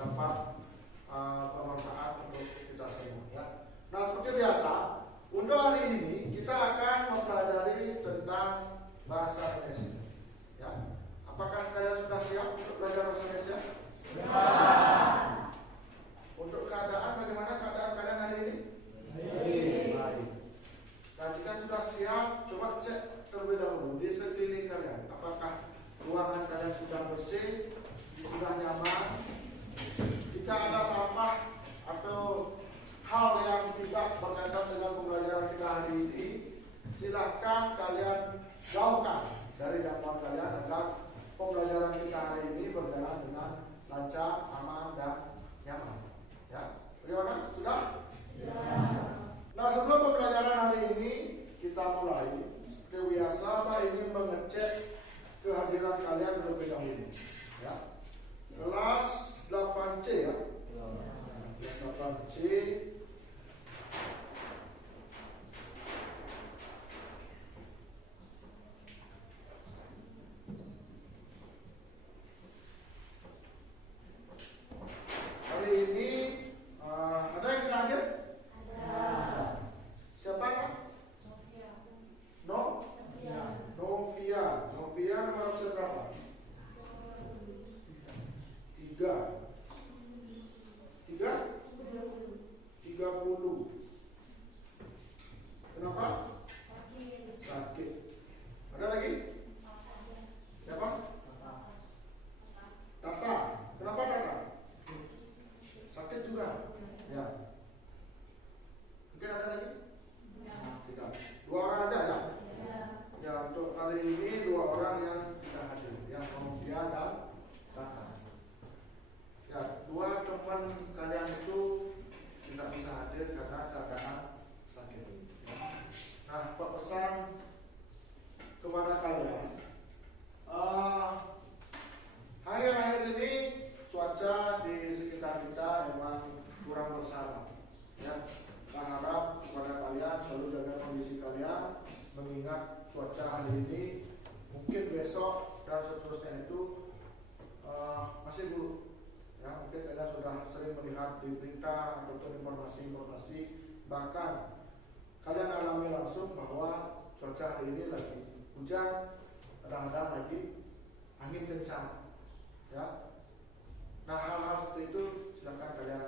dapat bermanfaat untuk kita semua ya. Nah, seperti biasa untuk hari ini kita akan mempelajari tentang bahasa Indonesia ya. Apakah kalian sudah siap untuk belajar bahasa Indonesia? Untuk keadaan, bagaimana keadaan kalian hari ini? Baik. Nah, jika sudah siap, coba cek terlebih dahulu di sekeliling kalian. Apakah ruangan kalian sudah bersih, sudah nyaman? Jika ada sampah atau hal yang tidak berkaitan dengan pembelajaran kita hari ini, silakan kalian jauhkan dari jangkauan kalian agar pembelajaran kita hari ini berjalan dengan lancar, aman, dan nyaman. Ya, bagaimana? Sudah? Ya. Nah, sebelum pembelajaran hari ini kita mulai, seperti biasa, Pak ingin mengecek kehadiran kalian terlebih dahulu. Ya, kelas 8C ya. Kelas 8C. Hari ini ada yang hadir? Ada. Siapa kan? Novia. Novia nomor absen berapa? 30. Kenapa? Sakit. Ada lagi? Siapa? Tata. Kenapa Tata? Sakit juga. Ya. Mungkin ada lagi? Tidak. 2 orang aja ya? Ya, untuk kali ini 2 orang yang tidak hadir. Yang Novia dan Tata. Ya, 2 teman kalian itu tidak bisa hadir karena keadaan sakit. Nah, pesan kepada kalian, akhir-akhir ini cuaca di sekitar kita memang kurang bersahabat. Ya, kita harap kepada kalian selalu jaga kondisi kalian, mengingat cuaca hari ini mungkin besok dan seterusnya itu masih buruk. Ya, mungkin kalian sudah sering melihat di berita ataupun informasi-informasi, bahkan kalian alami langsung bahwa cuaca hari ini lagi hujan, kadang-kadang lagi angin kencang. Ya. Nah, hal-hal seperti itu silakan kalian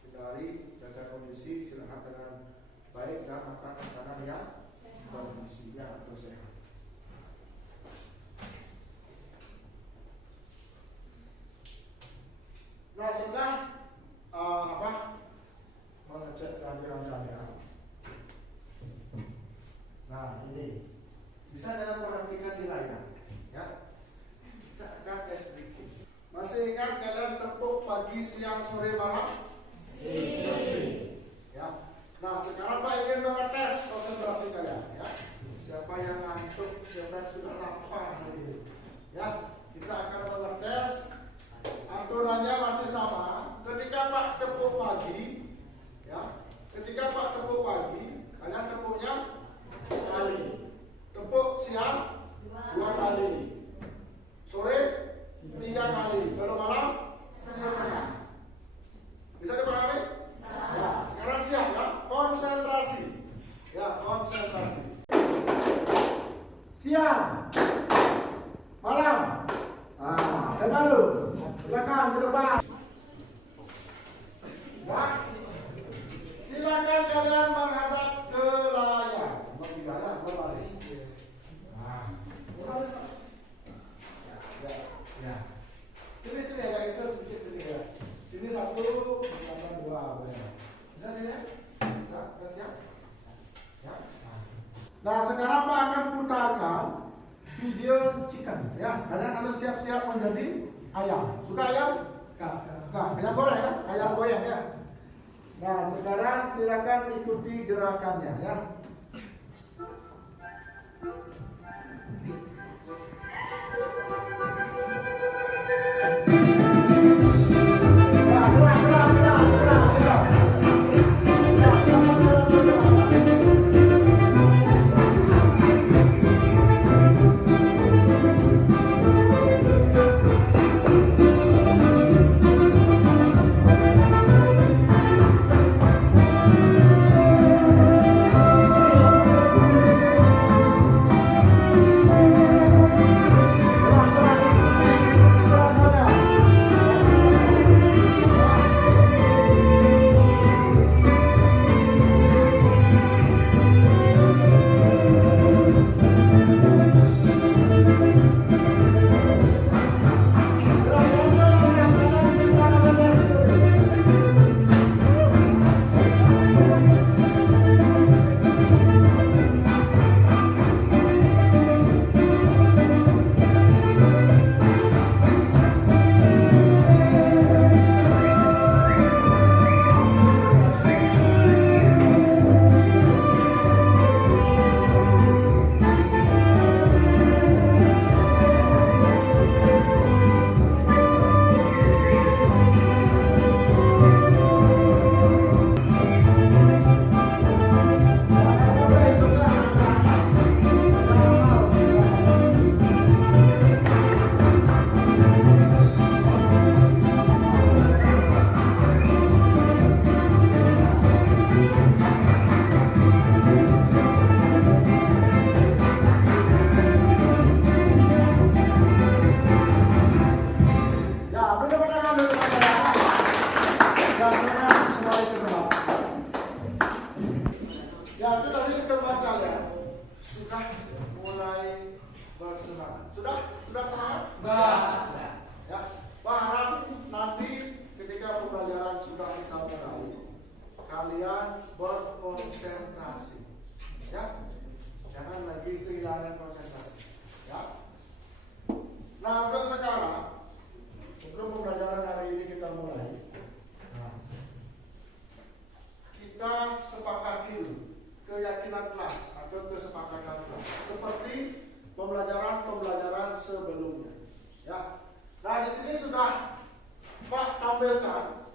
hindari, jaga kondisi, istirahat dengan baik dan makan makanan yang bergizinya atau sehat. Nah, setelah mengecek kehadiran kalian. Nah, ini bisa kalian perhatikan di layar, ya. Kita akan tes sedikit. Masih ingat kalian tepuk pagi, siang, sore, malam? Ya. Nah, sekarang Pak ingin mengetes konsentrasi kalian, ya. Siapa yang ngantuk, siapa yang sudah lapar hari ini, ya. Kita akan mengetes. Aturannya masih sama. Ketika Pak tepuk pagi, ya, ketika Pak tepuk pagi, kalian tepuknya sekali. Tepuk siang 2 kali. Sore 3 kali. Kalau malam setengah. Bisa dipahami? Ya. Sekarang siap ya. Konsentrasi. Ya, konsentrasi. Siang, malam. Dengar lu. Silakan ke depan. Ya. Silakan kalian menghadap ke layar. Berbaris. Nah, berbaris. Ya. Sini agak geser sedikit sini ya. Sini 1, tambah 2. Bisa sini ya? Bisa? Siap? Ya. Nah, sekarang Pak akan putarkan video chicken ya. Kalian harus siap-siap menjadi ayam. Suka ayam? Suka. Ayam goreng ya? Ayam goyang ya. Nah, sekarang silakan ikuti gerakannya ya. sini sudah Pak tampilkan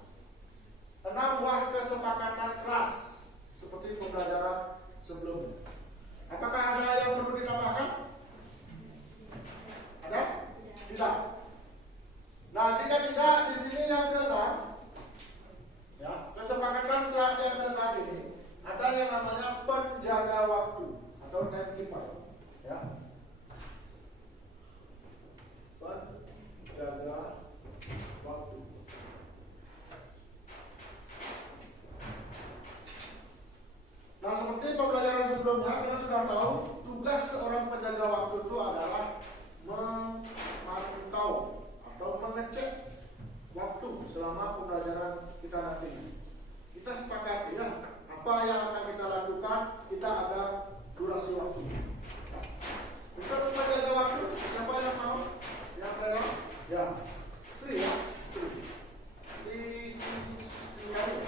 6 buah kesepakatan kelas seperti pembelajaran sebelumnya. Apakah ada yang perlu ditambahkan? Ada? Tidak. Nah, jika tidak, di sini yang ke-6, ya, kesepakatan kelas yang ke-6 ini ada yang namanya penjaga waktu atau timekeeper, ya. Penjaga waktu. Nah, seperti pembelajaran sebelumnya, kita sudah tahu tugas seorang penjaga waktu itu adalah memantau atau mengecek waktu selama pembelajaran kita nanti. Kita sepakati ya, apa yang akan kita lakukan, kita ada durasi waktu. Untuk penjaga waktu, siapa yang mau? Yang rela? Ya, Sri ya, Sri. Sri aja.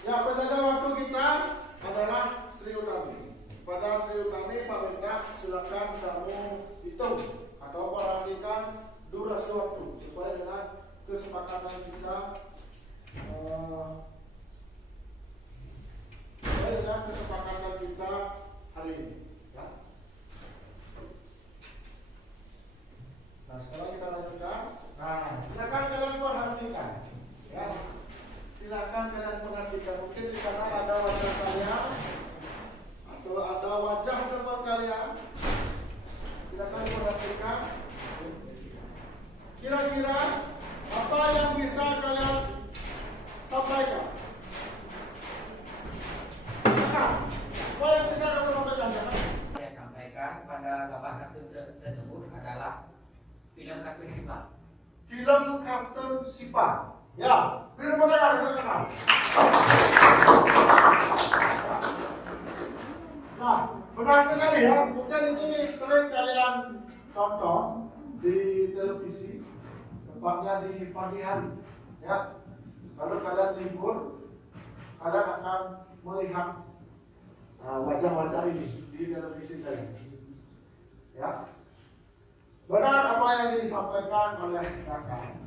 Ya, penjaga waktu kita adalah Sri Utami. Pada Sri Utami, Pak Wenda, silakan kamu hitung atau perhatikan durasi waktu sesuai dengan kesepakatan kita. Sesuai dengan kesepakatan kita hari ini. Ya. Nah, sekarang kita lanjutkan. Nah, silakan kalian perhatikan. Ya. Silakan kalian perhatikan. Mungkin di sana ada wajah kalian atau ada wajah teman kalian. Silakan perhatikan. Kira-kira apa yang bisa kalian sampaikan? Apa yang bisa kamu sampaikan? Saya sampaikan pada gambar kartun tersebut adalah film kartun sifat. Film kartun sifat. Ya, beri tepuk tangan. Nah, benar sekali ya. Mungkin ini sering kalian tonton di televisi, tempatnya di pagi hari. Ya, kalau kalian libur, kalian akan melihat wajah-wajah ini di televisi kalian. Ya, benar apa yang disampaikan oleh kakak.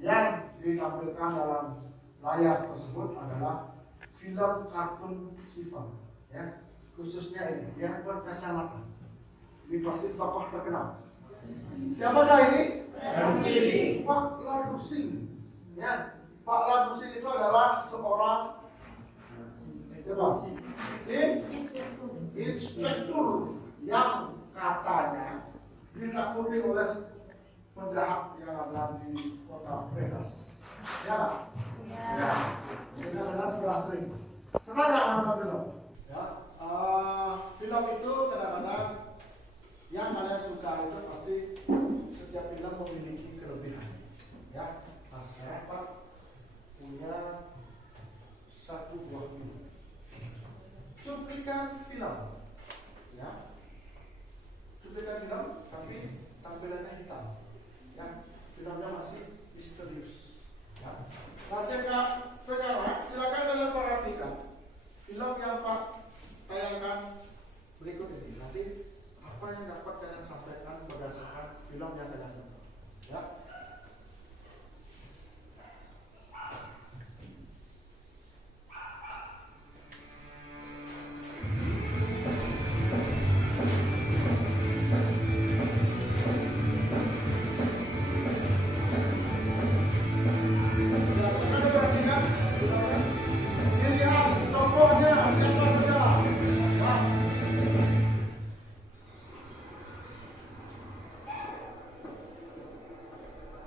Yang ditampilkan dalam layar tersebut adalah film kartun sifat, ya, khususnya ini yang berkacamata. Ini pasti tokoh terkenal. Siapakah ini? Pak Ladusing. Ya, Pak Ladusing itu adalah seorang inspektur yang katanya ditakuti oleh penjahat yang ada di kota Vegas. Ya, ya. Kita sudah sering. Pernah nggak nonton film? Ya, film itu kadang-kadang yang kalian suka itu pasti setiap film memiliki kelebihan. Ya, masyarakat punya satu buah film. Cuplikan film, ya, cuplikan film, tapi tampilannya hitam. Ya, filmnya masih misterius. Ya. Nah, sekarang silakan kalian perhatikan film yang Pak tayangkan berikut ini. Nanti apa yang dapat kalian sampaikan berdasarkan film yang kalian tonton. Ya.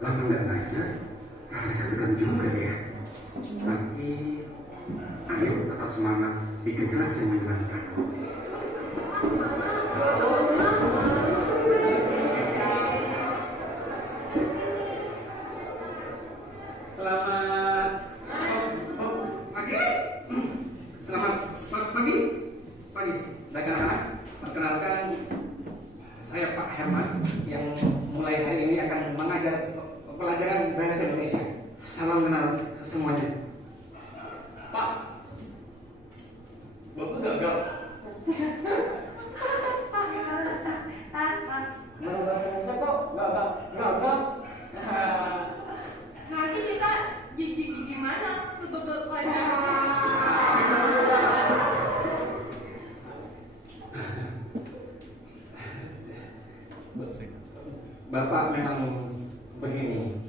Lama nggak ngajar, rasanya tegang juga ya. Tapi, ayo tetap semangat, bikin kelas yang menyenangkan. Selamat pagi. Selamat pagi. Baik anak-anak, perkenalkan saya Pak Herman yang mulai hari ini akan mengajar pelajaran bahasa Indonesia. Salam kenal semuanya. Pak, Bapak Mau bahasa Indonesia kok nggak. Nanti kita gimana? Betul aja. Bapak memang begini,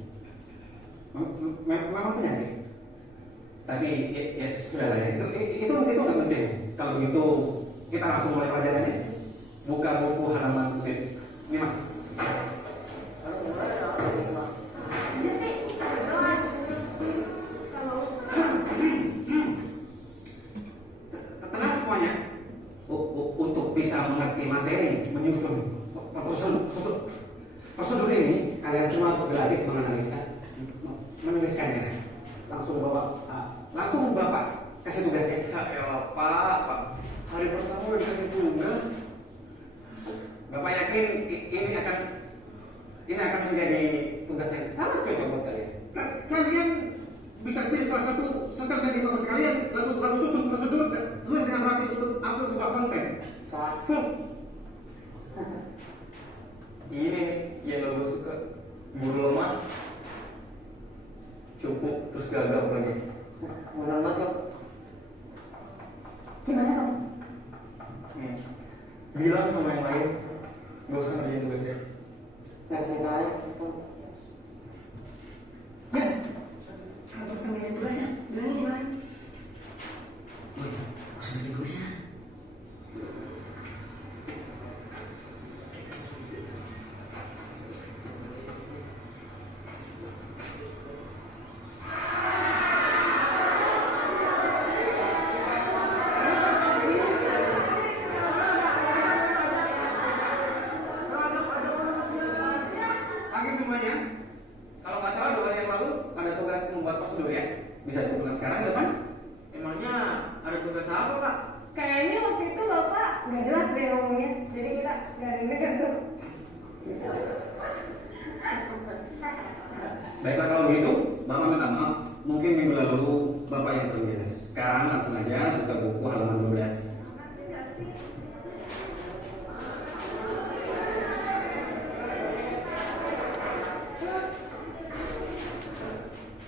memang penyakit. Tapi ya sudah lah ya, itu nggak penting. Kalau begitu kita langsung mulai pelajarannya. Buka buku halaman 5. Tenang semuanya. Untuk bisa mengerti materi, menyusun prosedur ini, kalian semua harus belajar menuliskannya. Langsung bapak kasih tugasnya. Ya Pak. Hari pertama udah dikasih tugas. Bapak yakin ini akan menjadi tugas yang sangat cocok buat kalian. Kalian bisa pilih salah satu sosial media favorit kalian, lalu susun prosedur tulis dengan rapi untuk upload sebuah konten. Sasup. Ini nih yang gak gue suka. Guru lemah, cukup terus gagap lagi. Benar banget. Gimana Om? Bilang sama yang lain, gak usah ngerjain tugasnya. Gak bisa kalian, ya, kalau bisa ngerjain tugasnya, bilangin yang lain. Woi, usah ngerjain tugasnya. Pagi semuanya. Kalau nggak salah 2 hari yang lalu ada tugas membuat prosedur ya. Bisa dikumpulkan sekarang depan. Emangnya ada tugas apa Pak? Kayaknya waktu itu Bapak nggak jelas deh ngomongnya, jadi kita nggak ada yang denger tuh. Baiklah kalau begitu, Bapak minta maaf. Mungkin minggu lalu Bapak yang belum jelas. Sekarang langsung aja buka buku halaman 12.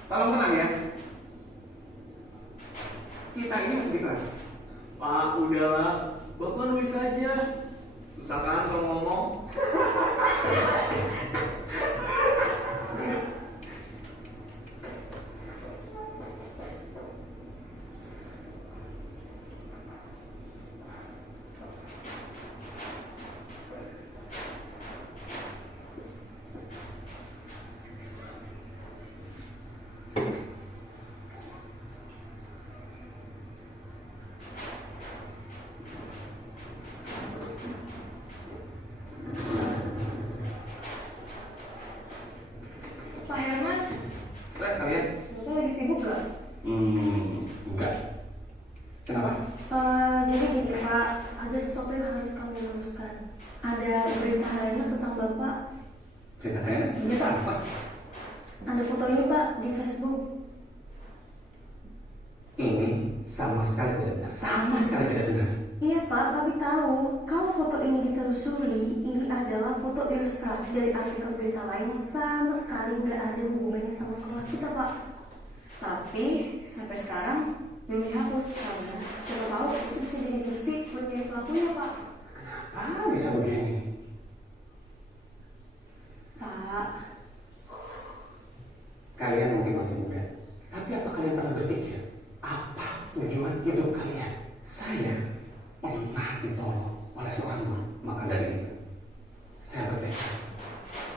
Tolong tenang ya. Kita ini masih di kelas. Pak, udahlah. Bapak nulis aja. Susah kan kalau ngomong? Pak Herman, Kalian? Bapak lagi sibuk gak? Enggak. Kenapa? Jadi gini Pak, ada sesuatu yang harus kami luruskan. Ada berita harian tentang Bapak. Berita apa? Ada foto ini Pak di Facebook. Ini sama sekali tidak benar. Sama sekali tidak benar. Iya Pak, kami tahu kalau foto ini ditelusuri, ini adalah foto ilustrasi dari artikel berita lain yang sama sekali nggak ada hubungannya sama sekolah kita Pak. Tapi sampai sekarang belum dihapus karena siapa tahu itu bisa jadi bukti buat nyari pelakunya Pak. Ah, bisa begini. Pak, Kalian mungkin masih muda, tapi apa kalian pernah berpikir apa tujuan hidup kalian? Saya pernah ditolong oleh seorang guru, maka dari itu saya bertekad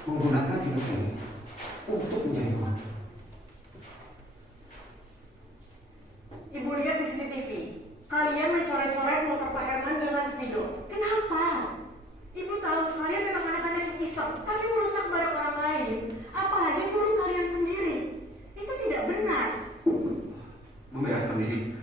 menggunakan hidup ini untuk menjadi guru. Ibu lihat di CCTV, kalian mencoret-coret motor Pak Herman dengan spidol. Kenapa? Ibu tahu kalian memang anak-anak yang iseng, tapi merusak barang orang lain. Apalagi guru kalian sendiri. Itu tidak benar. Bu Mira, permisi.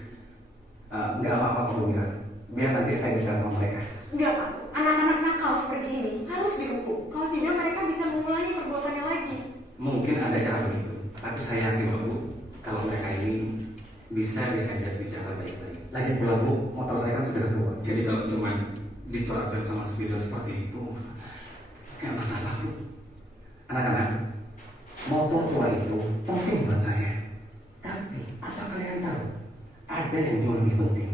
Nggak apa-apa Bu Mira. Biar nanti saya bicara sama mereka. Enggak, Pak. Anak-anak nakal seperti ini harus dihukum. Kalau tidak mereka bisa mengulangi perbuatannya lagi. Mungkin ada cara begitu, tapi saya yakin Bu, kalau mereka ini bisa diajak bicara baik-baik. Lagi pula Bu, motor saya kan sudah tua. Jadi kalau cuma dicoret sama spidol seperti itu, nggak masalah Bu. Anak-anak, motor tua itu penting buat saya. Tapi apa kalian tahu? Ada yang jauh lebih penting.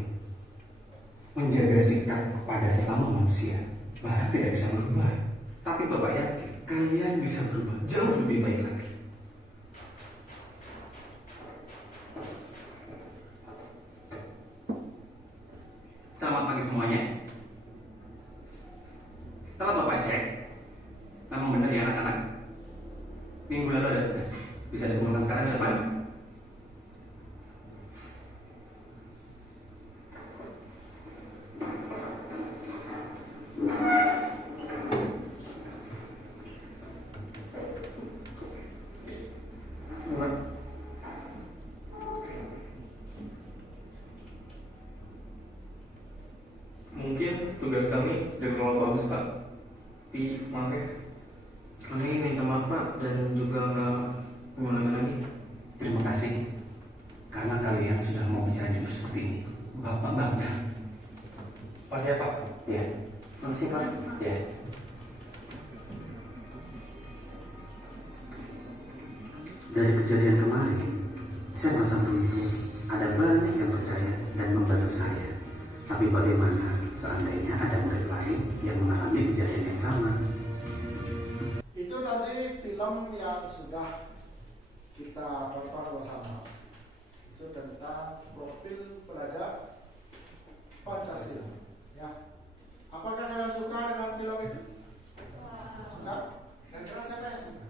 Menjaga sikap kepada sesama manusia. Barang tidak bisa berubah, tapi Bapak yakin kalian bisa berubah jauh lebih baik lagi. Selamat pagi semuanya. Setelah Bapak cek, memang benar ya anak-anak, minggu lalu ada tugas. Bisa dikumpulkan sekarang di depan. Mungkin tugas kami dari awal bagus Pak, tapi maaf ya. Kami minta maaf Pak dan juga nggak mengulangi lagi. Terima kasih karena kalian sudah mau bicara jujur seperti ini. Bapak bangga. Pas ya Pak. Ya, Makasih Pak. ya. Dari kejadian kemarin, saya merasa beruntung. Ada banyak yang percaya dan membantu saya. Tapi bagaimana seandainya ada murid lain yang mengalami kejadian yang sama? Itu tadi film yang sudah kita tonton bersama. Itu tentang profil pelajar Pancasila. Ya, apakah kalian suka dengan film itu? Suka? Dan kira siapa yang suka?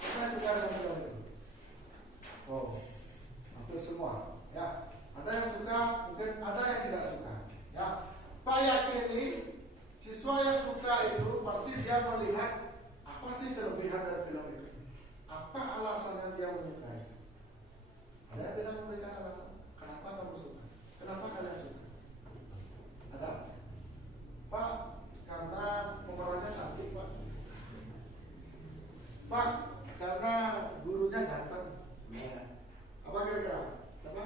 Siapa yang suka dengan film itu? Oh, hampir semua. Ya, ada yang suka, mungkin ada yang tidak suka. Ya, Pak yakini siswa yang suka itu pasti dia melihat apa sih kelebihan dari film itu. Apa alasannya dia menyukai? Ada yang bisa memberikan alasan? Kenapa kamu suka? Kenapa kalian suka? Ada? Pak, karena pemerannya cantik Pak. Pak, karena gurunya ganteng. Ya. Apa kira-kira? Siapa?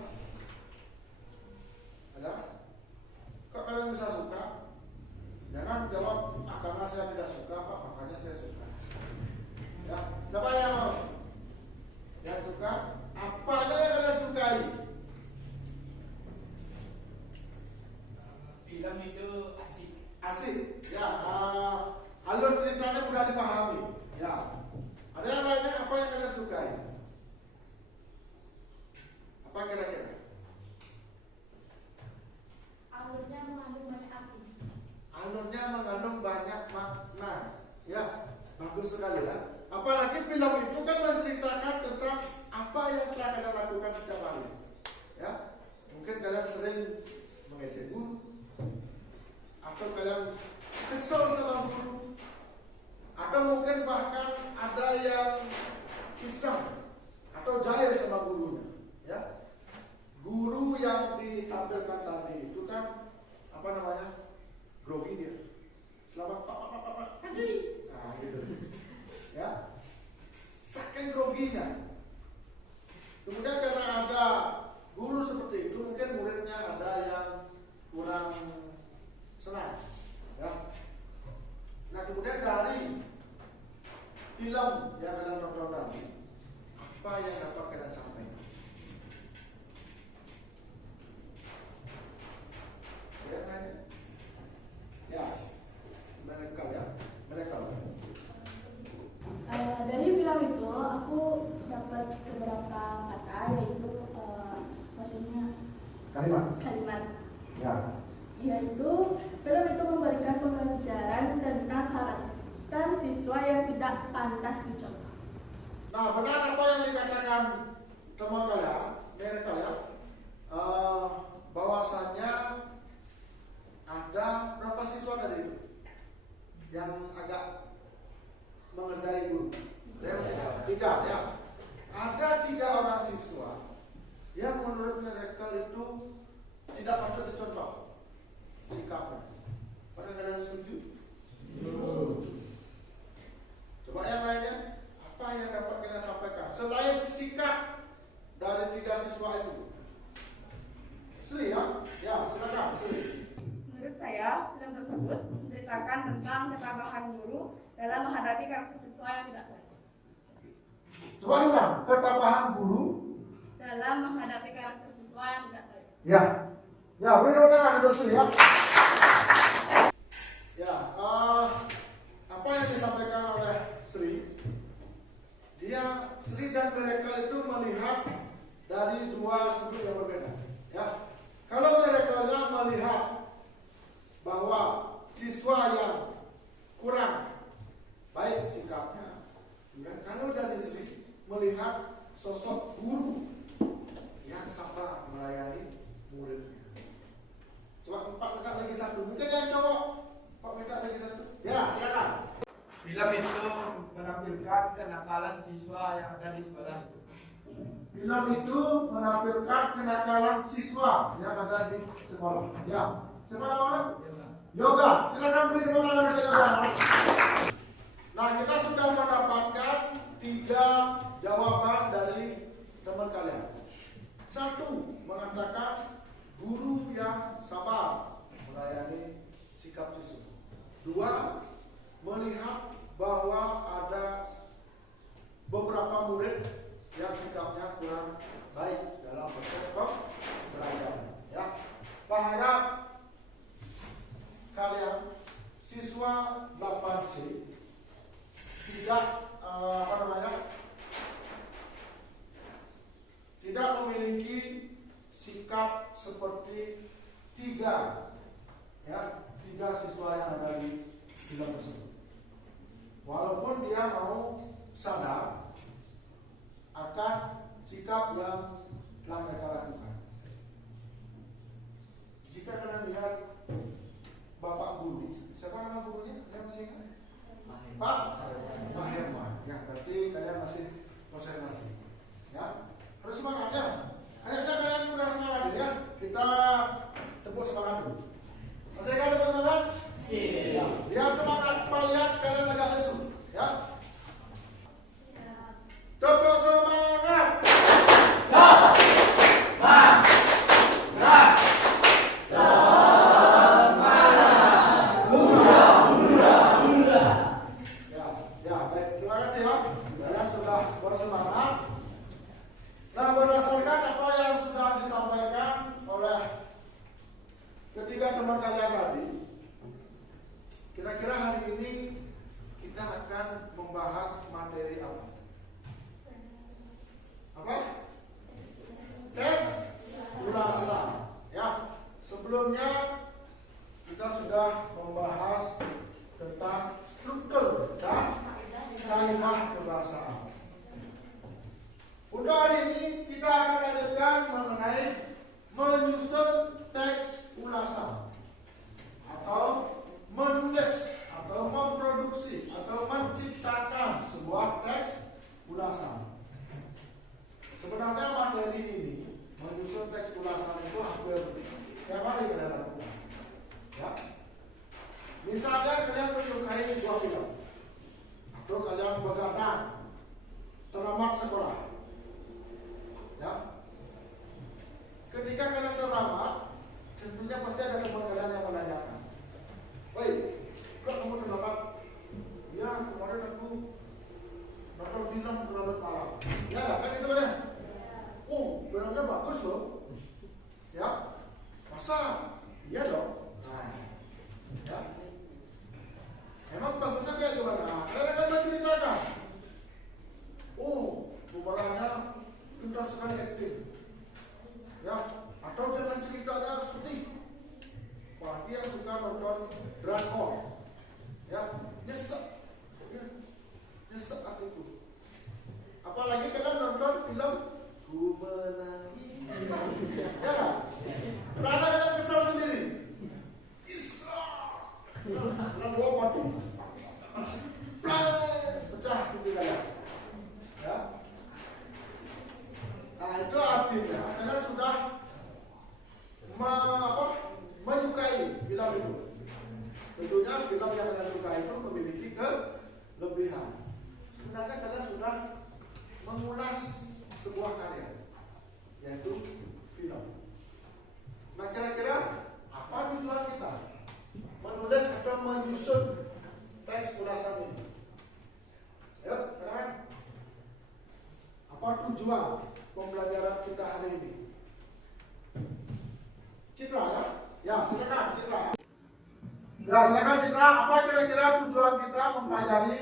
Ada? Kok kalian bisa suka? Jangan jawab, karena saya tidak suka Pak, makanya saya suka. Ya, siapa yang mau? Yang suka? Apa aja yang kalian sukai? Film itu asik. Asik. Ya, alur ceritanya mudah dipahami. Ya. Ada yang lainnya apa yang kalian sukai? Apa kira-kira? Alurnya mengandung banyak arti. Alurnya mengandung banyak makna. Ya, bagus sekali ya. Apalagi film itu kan menceritakan tentang apa yang telah kalian lakukan setiap hari. Ya, mungkin kalian sering mengejek guru, atau kalian kesel sama guru, atau mungkin bahkan ada yang iseng atau jahil sama gurunya. Ya, guru yang ditampilkan tadi itu kan apa namanya, grogi dia. Selamat pagi. Nah, gitu. Ya, saking groginya. Kemudian karena ada guru seperti itu, mungkin muridnya ada yang kurang senang. Ya. Nah, kemudian dari film yang kalian tonton tadi, apa yang dapat kalian sampaikan? Ya, ya, mereka ya, mereka. Dari film itu aku dapat beberapa kata, yaitu maksudnya kalimat. Ya. Yaitu film itu memberikan pelajaran tentang karakter siswa yang tidak pantas dicontoh. Nah, benar apa yang dikatakan teman kalian, mereka ya, bahwasannya ada berapa siswa dari itu yang agak mengerjai guru? Tiga ya. Ada 3 orang siswa yang menurut mereka itu tidak patut dicontoh sikapnya. Apakah kalian setuju? Coba yang lainnya, apa yang dapat kita sampaikan selain sikap dari 3 siswa itu? Sri ya? Ya, silakan Sri. Menurut saya, film tersebut menceritakan tentang ketabahan guru dalam menghadapi karakter siswa yang tidak baik. Coba ulang, ketabahan guru Dalam menghadapi karakter siswa yang tidak baik. ya. Ya, beri tepuk tangan dulu Sri ya. Ya, apa yang disampaikan oleh Sri? Sri dan mereka itu melihat dari 2 sudut yang berbeda. Ya, kalau mereka melihat bahwa siswa yang kurang baik sikapnya, dan kalau dari Sri melihat sosok guru yang sabar melayani muridnya. Coba 4 menit lagi 1. Mungkin yang cowok 4 menit lagi 1. Ya, silakan. Film itu menampilkan kenakalan siswa yang ada di sekolah itu. Film itu menampilkan kenakalan siswa yang ada di sekolah. Ya, siapa namanya? Yoga. Silakan beri tepuk tangan untuk Yoga. Nah, kita sudah mendapatkan 3 jawaban dari teman kalian. 1 mengatakan guru yang sabar melayani sikap siswa. 2 melihat bahwa ada beberapa murid yang sikapnya kurang baik dalam proses pembelajaran. Ya, Pak harap kalian siswa 8C tidak tidak memiliki sikap seperti 3 siswa yang ada di film tersebut. Walaupun dia mau sadar akan sikap yang telah mereka lakukan. Jika kalian lihat Bapak Guru, siapa nama gurunya? Kalian masih ingat? Pak Herman. Ya, berarti kalian masih konsentrasi. Ya, harus semangat ya. Kayaknya kalian udah semangat ya. Kita tepuk semangat dulu. Masih kalian tepuk semangat? Ya, biar semangat lihat kalian agak lesu. Ya. Tepuk semangat. Ya, baik. Terima kasih ya. Kalian sudah bersemangat. Nah, berdasarkan apa yang sudah disampaikan oleh ketiga teman kalian tadi, kira-kira hari ini kita akan membahas materi apa? Apa? Teks ulasan. Ya, sebelumnya kita sudah membahas tentang struktur dan kaidah kebahasaan. Untuk hari ini kita akan lanjutkan mengenai menyusun teks ulasan atau menulis atau memproduksi atau menciptakan sebuah teks ulasan. Sebenarnya materi ini menyusun teks ulasan itu hampir tiap hari kalian lakukan. Ya. Misalnya kalian menyukai sebuah film atau kalian begadang terlambat sekolah. Ya. Ketika kalian terlambat, tentunya pasti ada teman kalian yang menanyakan, "Woi, kok kamu terlambat?" "Ya, kemarin aku nonton film terlambat malam." Ya, kan itu kan? Oh, filmnya bagus loh. Ya, masa? Iya dong. Nah, ya. Emang bagusnya kayak gimana? Kalian akan menceritakan. Oh, pemerannya pintar sekali akting. Ya, atau jangan ceritanya seperti bagi yang suka nonton drakor. Ya, nyesek. Ya, nyesek aku. Apalagi kalian nonton film Ku Menangis. Ya kan? Pernah kalian kesal sendiri? Kalian bawa mati. Pecah hati kalian. Ya. Nah, itu artinya kalian sudah menyukai film itu. Tentunya film yang kalian sukai itu memiliki kelebihan. Sebenarnya kalian sudah mengulas sebuah karya. yaitu film. Nah, kira-kira apa tujuan kita menulis atau menyusun teks ulasan ini? Ayo, teman-teman. Apa tujuan pembelajaran kita hari ini? Citra ya? Ya, silakan Citra. Ya, silakan Citra. Apa kira-kira tujuan kita mempelajari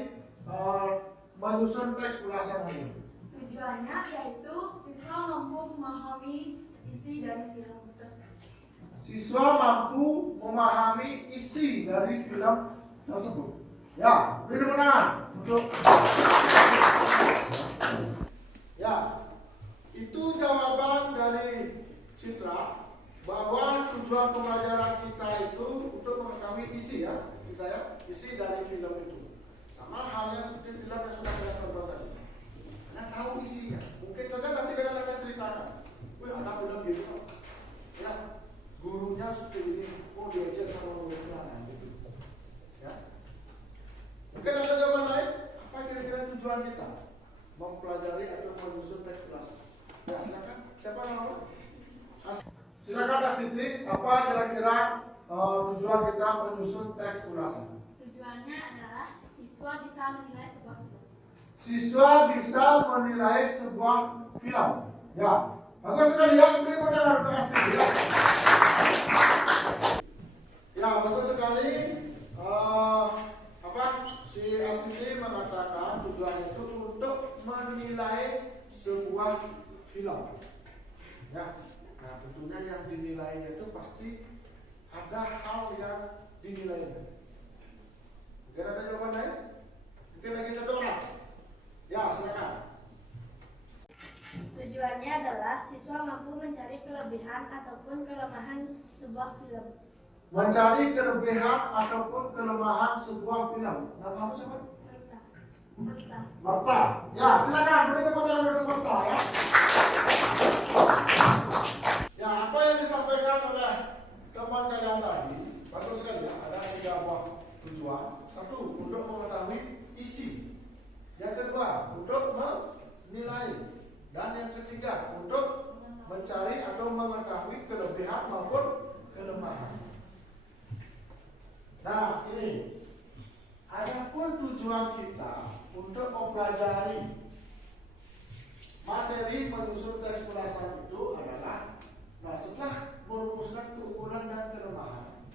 menyusun teks ulasan ini? Tujuannya yaitu siswa mampu memahami isi dari film tersebut. Siswa mampu memahami isi dari film tersebut. Ya, beri tepuk tangan untuk. Ya, itu jawaban dari Citra bahwa tujuan pembelajaran kita itu untuk mengetahui isi ya, kita ya, isi dari film itu. Sama halnya seperti film yang sudah kita tonton tadi. Anda tahu isinya. Mungkin saja nanti kita akan ceritakan. Wih, ada film gitu. Ya, gurunya seperti ini. Oh, diajar sama muridnya gitu. Ya. Mungkin ada jawaban lain. Apa kira-kira tujuan kita mempelajari atau menyusun teks ulasan? Ya, silakan. Siapa nama? Silakan Astiti. Apa kira-kira tujuan kita menyusun teks ulasan? Tujuannya adalah siswa bisa menilai sebuah film. Siswa bisa menilai sebuah film. Ya, bagus sekali ya. Beri tepuk tangan untuk Astiti. Ya. Ya, bagus sekali. Si Astiti mengatakan tujuannya itu untuk menilai sebuah film. Ya, nah tentunya yang dinilainya itu pasti ada hal yang dinilainya. Mungkin ada jawaban lain? Mungkin lagi satu orang. Ya, silakan. Tujuannya adalah siswa mampu mencari kelebihan ataupun kelemahan sebuah film. Mencari kelebihan ataupun kelemahan sebuah film. Nama kamu siapa? Marta. Ya, silakan beri tepuk tangan untuk Marta ya. Ya, apa yang disampaikan oleh teman kalian tadi bagus sekali ya. Ada 3 buah tujuan. Satu, untuk mengetahui isi. Yang kedua, untuk menilai. Dan yang ketiga, untuk mencari atau mengetahui kelebihan maupun kelemahan. Nah, ini adapun tujuan kita untuk mempelajari materi menyusun teks ulasan itu adalah, nah setelah merumuskan keunggulan dan kelemahan,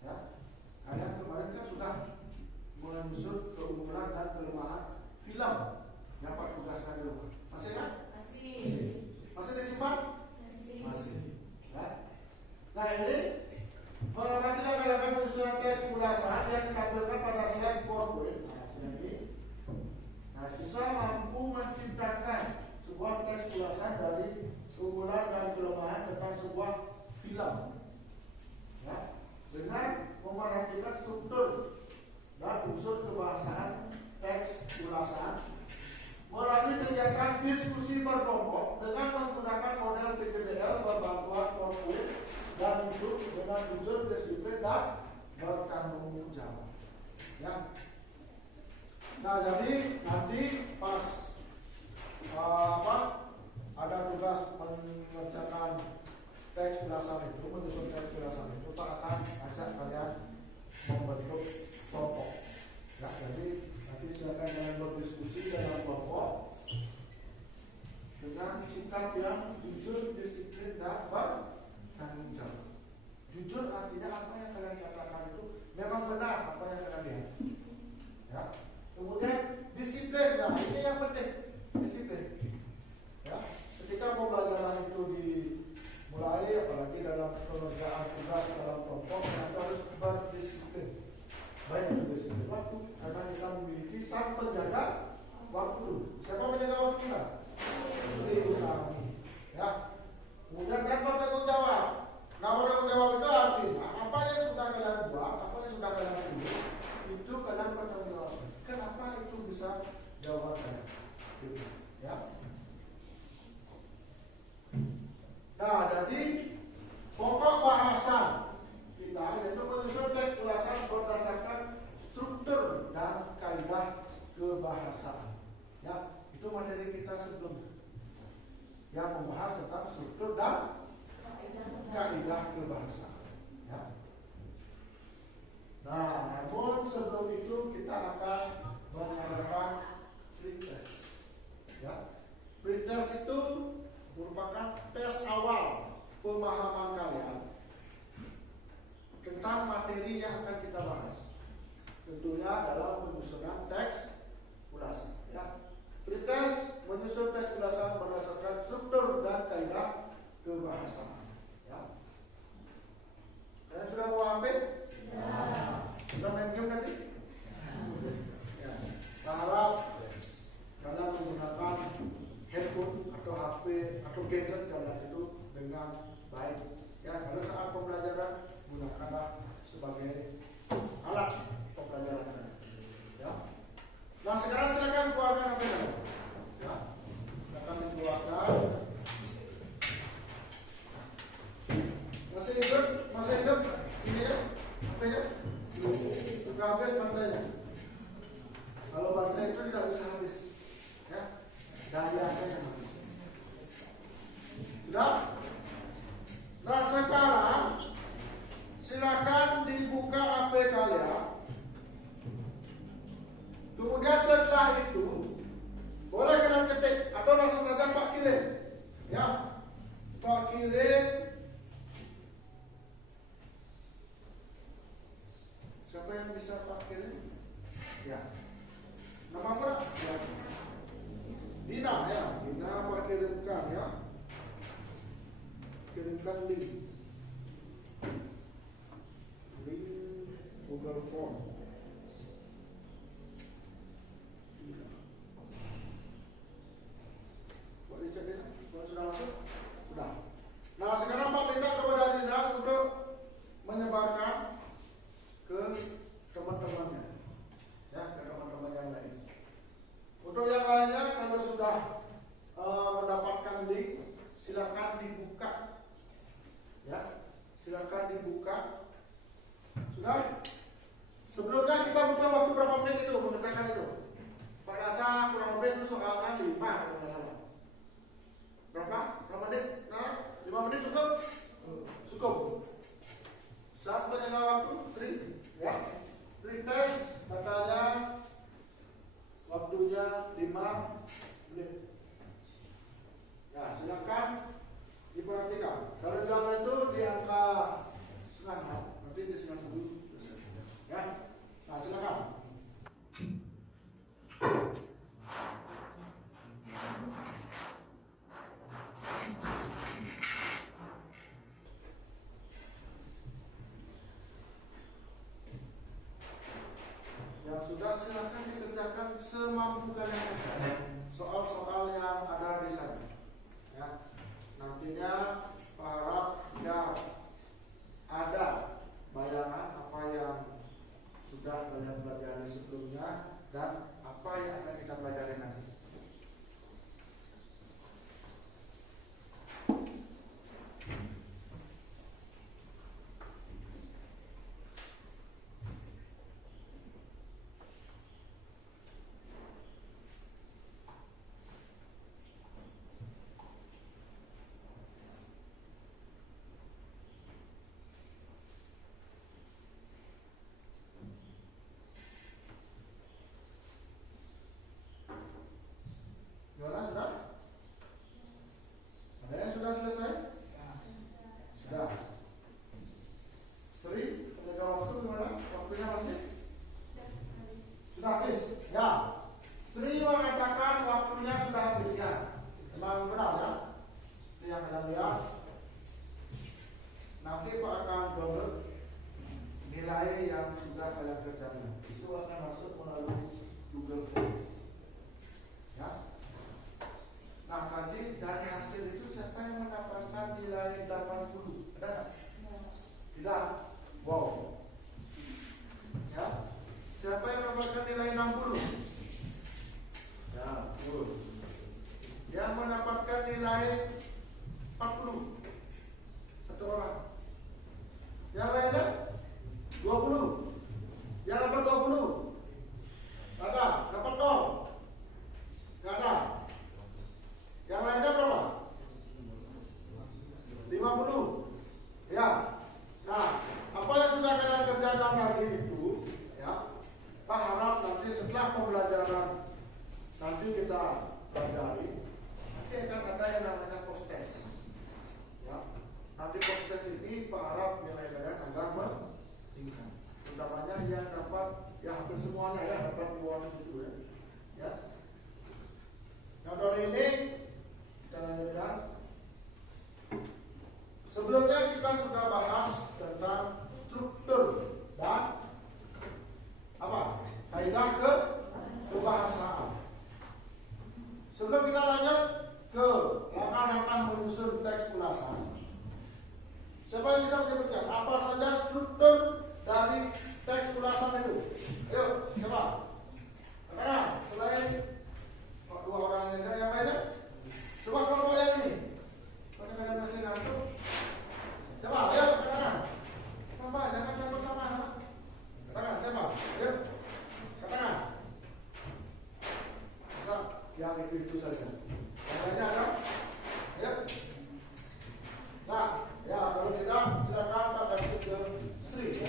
ya, kalian kemarin kan sudah menyusun keunggulan dan kelemahan film yang Pak tugaskan di rumah. Masih kan? Masih disimpan? Masih. Ya. Nah ini nanti kita akan menyusun teks ulasan yang ditampilkan pada slide PowerPoint. Nah, siswa mampu menciptakan sebuah teks ulasan dari keunggulan dan kelemahan tentang sebuah film, ya, dengan memerhatikan struktur dan unsur kebahasaan teks ulasan melalui kegiatan diskusi berkelompok dengan menggunakan model PJDL berbantuan PowerPoint dan itu dengan jujur, disiplin dan bertanggung jawab. Ya. Nah, jadi nanti pas ada tugas mengerjakan teks ulasan itu, menyusun teks ulasan itu, Pak akan ajak kalian membentuk kelompok. Ya, jadi nanti silakan kalian berdiskusi dalam kelompok dengan sikap yang jujur, disiplin dan bertanggung jawab. Jujur artinya apa yang kalian katakan itu memang benar apa yang kalian lihat. Ya. Kemudian disiplin, nah ini yang penting, disiplin. Ya, ketika pembelajaran itu dimulai, apalagi dalam pengerjaan tugas dalam kelompok, kita harus berdisiplin. Baik itu disiplin waktu, karena kita memiliki sang penjaga waktu. Siapa penjaga waktu kita? Istri kami. Ya. Kemudian dan bertanggung jawab. Nah, bertanggung jawab itu artinya apa yang sudah kalian buat, apa yang sudah kalian tulis, itu kalian bertanggung jawab. Kenapa itu bisa jawaban kalian? Gitu. Ya. Nah, jadi pokok bahasan kita yaitu menyusun teks ulasan berdasarkan struktur dan kaidah kebahasaan. Ya, itu materi kita sebelumnya yang membahas tentang sekalian tentang materi yang akan kita bahas. Tentunya dalam penyusunan teks ulasan. Ya. Pretest menyusun teks ulasan berdasarkan struktur dan kaidah kebahasaan. Ya. Kalian sudah bawa HP? Sudah main game nanti? Ya. Harap kalian menggunakan handphone atau HP atau gadget kalian itu dengan baik. Ya, kalau saat pembelajaran gunakanlah sebagai alat pembelajaran. Ya. Nah, sekarang silakan keluarkan HP kalian. Ya. Akan dikeluarkan. Masih hidup ini ya, HP-nya sudah habis baterainya. Kalau baterai itu tidak bisa habis, ya, dan biasanya habis. Sudah? Nah, sekarang silakan dibuka HP kalian. Kemudian setelah itu boleh kalian ketik atau langsung saja Pak kirim. Ya, Pak kirim. Siapa yang bisa Pak kirim? Ya. Nama apa? Ya. Dina ya. Dina Pak kirimkan ya. Kirimkan link. Link Google Form. Boleh dicek Dina? Sudah masuk? Sudah. Nah, sekarang Pak minta kepada Dina untuk menyebarkan ke teman-temannya, ya, ke teman-teman yang lain. Untuk yang lainnya, kalau sudah mendapatkan link, silakan dibuka, ya, silakan dibuka. Sudah? Sebelumnya kita butuh waktu berapa menit itu mengerjakan itu? Pak rasa kurang lebih itu soalnya 5 kalau nggak salah. Berapa? Berapa menit? Nah, 5 menit cukup? Cukup. Saat menjaga waktu, Sri? Ya, pretest katanya waktunya 5 menit. Ya, silakan diperhatikan. Kalau jalan itu di angka setengah, nanti di setengah dulu. Ya, nah silakan. Yang sudah silakan dikerjakan semampu kalian saja. Soal-soal yang ada di sana. Ya. Nantinya Pak harap ya ada bayangan apa yang sudah kalian pelajari sebelumnya dan apa yang akan kita pelajari nanti. Gimana sudah? Ada yang sudah selesai? Sudah. Sri, penjaga waktu gimana? Waktunya masih? Sudah habis? Ya. Sri mengatakan waktunya sudah habis ya. Memang benar ya? Itu yang kalian lihat. Nanti Pak akan download nilai yang sudah kalian kerjakan. Itu akan masuk melalui Google Form. Ya. Nah, tadi dari hasil itu siapa yang mendapatkan nilai 80? Ada nggak? Tidak. Wow. Ya. Siapa yang mendapatkan nilai 60? Ya, terus. Yang mendapatkan nilai 40? Satu orang. Yang lainnya? 20. Yang dapat 20? Ada. Dapat 0? Nggak ada. Yang lainnya berapa? 50. Ya. Nah, apa yang sudah kalian kerjakan tadi itu, ya, Pak harap nanti setelah pembelajaran nanti kita pelajari, nanti akan ada yang namanya post test. Ya. Nanti post test ini Siapa yang bisa menyebutkan apa saja struktur dari teks ulasan itu? Ayo, siapa? Katakan, selain dua orang yang lainnya. Coba kelompok yang ini. Banyak yang masih ngantuk. Siapa? Ayo, katakan. Siapa? Jangan ngantuk sama. Katakan, siapa? Ayo, katakan. Masa yang itu saja. Yang lainnya ada? Ayo. Nah, ya kalau tidak silakan Pak David ke Sri.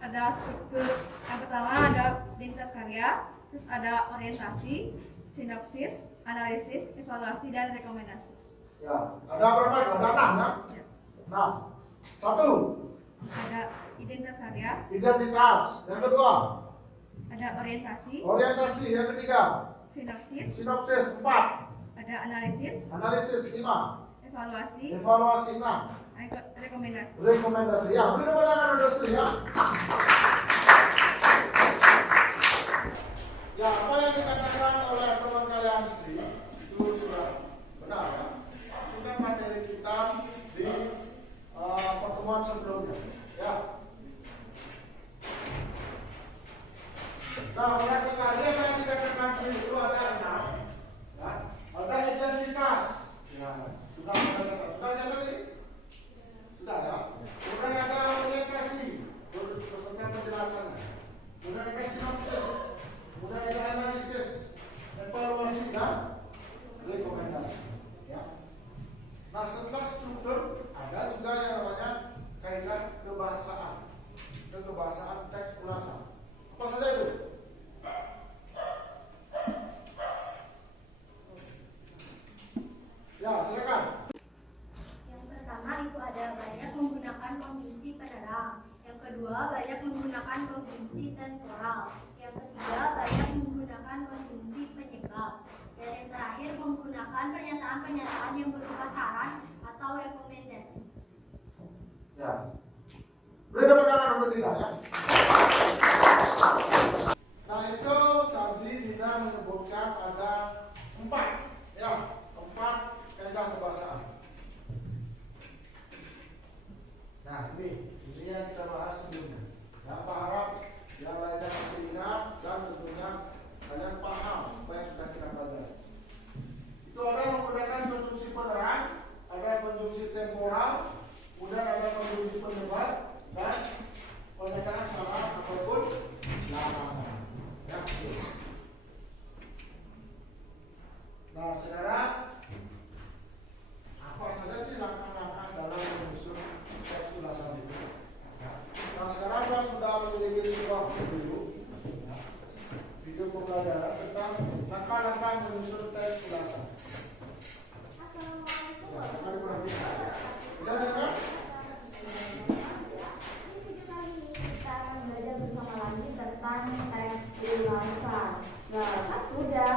Ada struktur yang pertama ada identitas karya, terus ada orientasi, sinopsis, analisis, evaluasi, dan rekomendasi. Ya, ada berapa? Ada 6 ya? Ya. Nah, 1. Ada identitas karya, Identitas. Yang kedua, ada orientasi, orientasi. Yang ketiga, sinopsis, sinopsis. 4. ada analisis, Analisis. 5. evaluasi, Evaluasi. 6. rekomendasi. Rekomendasi. Ya, beri tepuk tangan untuk Sri ya. Ya, apa yang dikatakan oleh teman kalian Sri itu sudah benar ya. Itu kan materi kita di pertemuan sebelumnya. Ya. Nah, berarti kalian yang dikatakan Sri itu ada 6. Ya. Ada identitas. Ya, sudah catat ini? Sudah ya. Kemudian ada orientasi beserta penjelasannya. Kemudian ada sinopsis. Kemudian ada analisis, evaluasi dan rekomendasi. Ya. Nah, setelah struktur ada juga yang namanya kaidah kebahasaan. Kebahasaan teks ulasan. Apa saja itu? Ya, silakan. Yang pertama itu ada banyak menggunakan konjungsi penerang. Yang kedua banyak menggunakan konjungsi temporal. Yang ketiga banyak menggunakan konjungsi penyebab. Dan yang terakhir menggunakan pernyataan-pernyataan yang berupa saran atau rekomendasi. Ya. Beri tepuk tangan untuk Dina ya. Nah, itu tadi Dina menyebutkan ada 4 ya, 4 kaidah kebahasaan. Nah, ini yang kita bahas sebelumnya. Ya, Pak harap yang lainnya masih ingat dan tentunya kalian paham apa yang sudah kita pelajari. Itu ada yang menggunakan konjungsi penerang, ada konjungsi temporal, kemudian ada konjungsi penyebab dan pernyataan saran ataupun larangan. Ya. Nah, sekarang apa saja sih langkah-langkah dalam menyusun teks ulasan itu? Ya. Nah, sekarang kita sudah memiliki sebuah video pembelajaran tentang langkah-langkah menyusun teks ulasan. Ya, akan diperhatikan. Bisa dengar? Kita akan belajar bersama lagi tentang teks ulasan. Nah, kan sudah.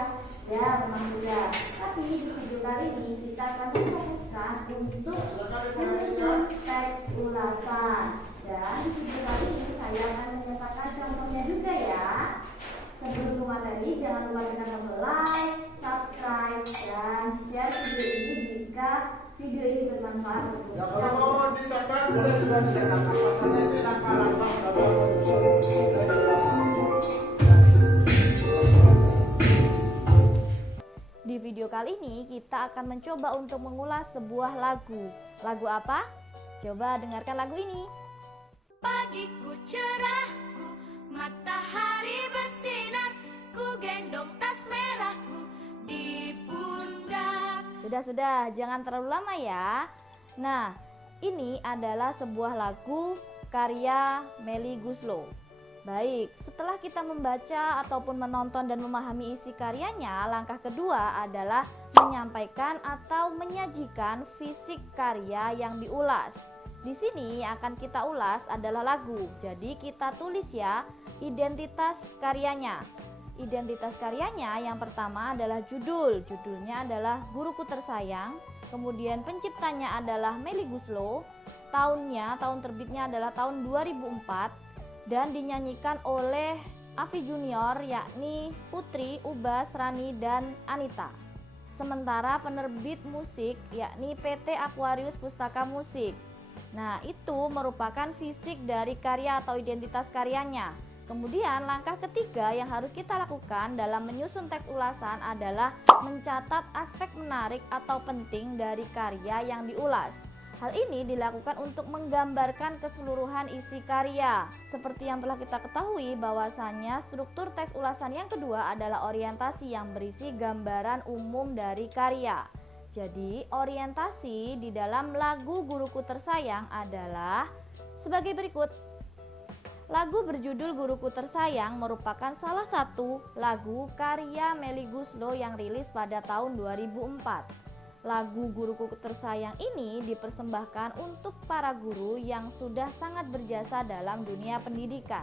Ya, memang sudah. Tapi di video kali ini kita akan memfokuskan untuk menyusun teks ulasan. Dan di video kali ini saya akan menyertakan contohnya juga ya. Sebelum materi, jangan lupa tekan tombol like, subscribe, dan share video ini jika video ini bermanfaat untuk Ya, kalau mau dicatat boleh juga dicatat apa saja sih langkah-langkah dalam menyusun teks ulasan. Di video kali ini kita akan mencoba untuk mengulas sebuah lagu. Lagu apa? Coba dengarkan lagu ini. Pagiku cerahku, matahari bersinar, ku gendong tas merahku di pundak. Sudah, jangan terlalu lama ya. Nah, ini adalah sebuah lagu karya Melly Goeslaw. Baik, setelah kita membaca ataupun menonton dan memahami isi karyanya, langkah kedua adalah menyampaikan atau menyajikan fisik karya yang diulas. Di sini akan kita ulas adalah lagu. Jadi kita tulis ya identitas karyanya. Identitas karyanya yang pertama adalah judul. Judulnya adalah Guruku Tersayang. Kemudian penciptanya adalah Melly Goeslaw. Tahun terbitnya adalah tahun 2004. Dan dinyanyikan oleh Afi Junior, yakni Putri, Ubas, Rani, dan Anita. Sementara penerbit musik yakni PT Aquarius Pustaka Musik. Nah, itu merupakan fisik dari karya atau identitas karyanya. Kemudian langkah ketiga yang harus kita lakukan dalam menyusun teks ulasan adalah mencatat aspek menarik atau penting dari karya yang diulas. Hal ini dilakukan untuk menggambarkan keseluruhan isi karya. Seperti yang telah kita ketahui bahwasannya struktur teks ulasan yang kedua adalah orientasi yang berisi gambaran umum dari karya. Jadi orientasi di dalam lagu Guruku Tersayang adalah sebagai berikut. Lagu berjudul Guruku Tersayang merupakan salah satu lagu karya Melly Goeslaw yang rilis pada tahun 2004. Lagu Guruku Tersayang ini dipersembahkan untuk para guru yang sudah sangat berjasa dalam dunia pendidikan.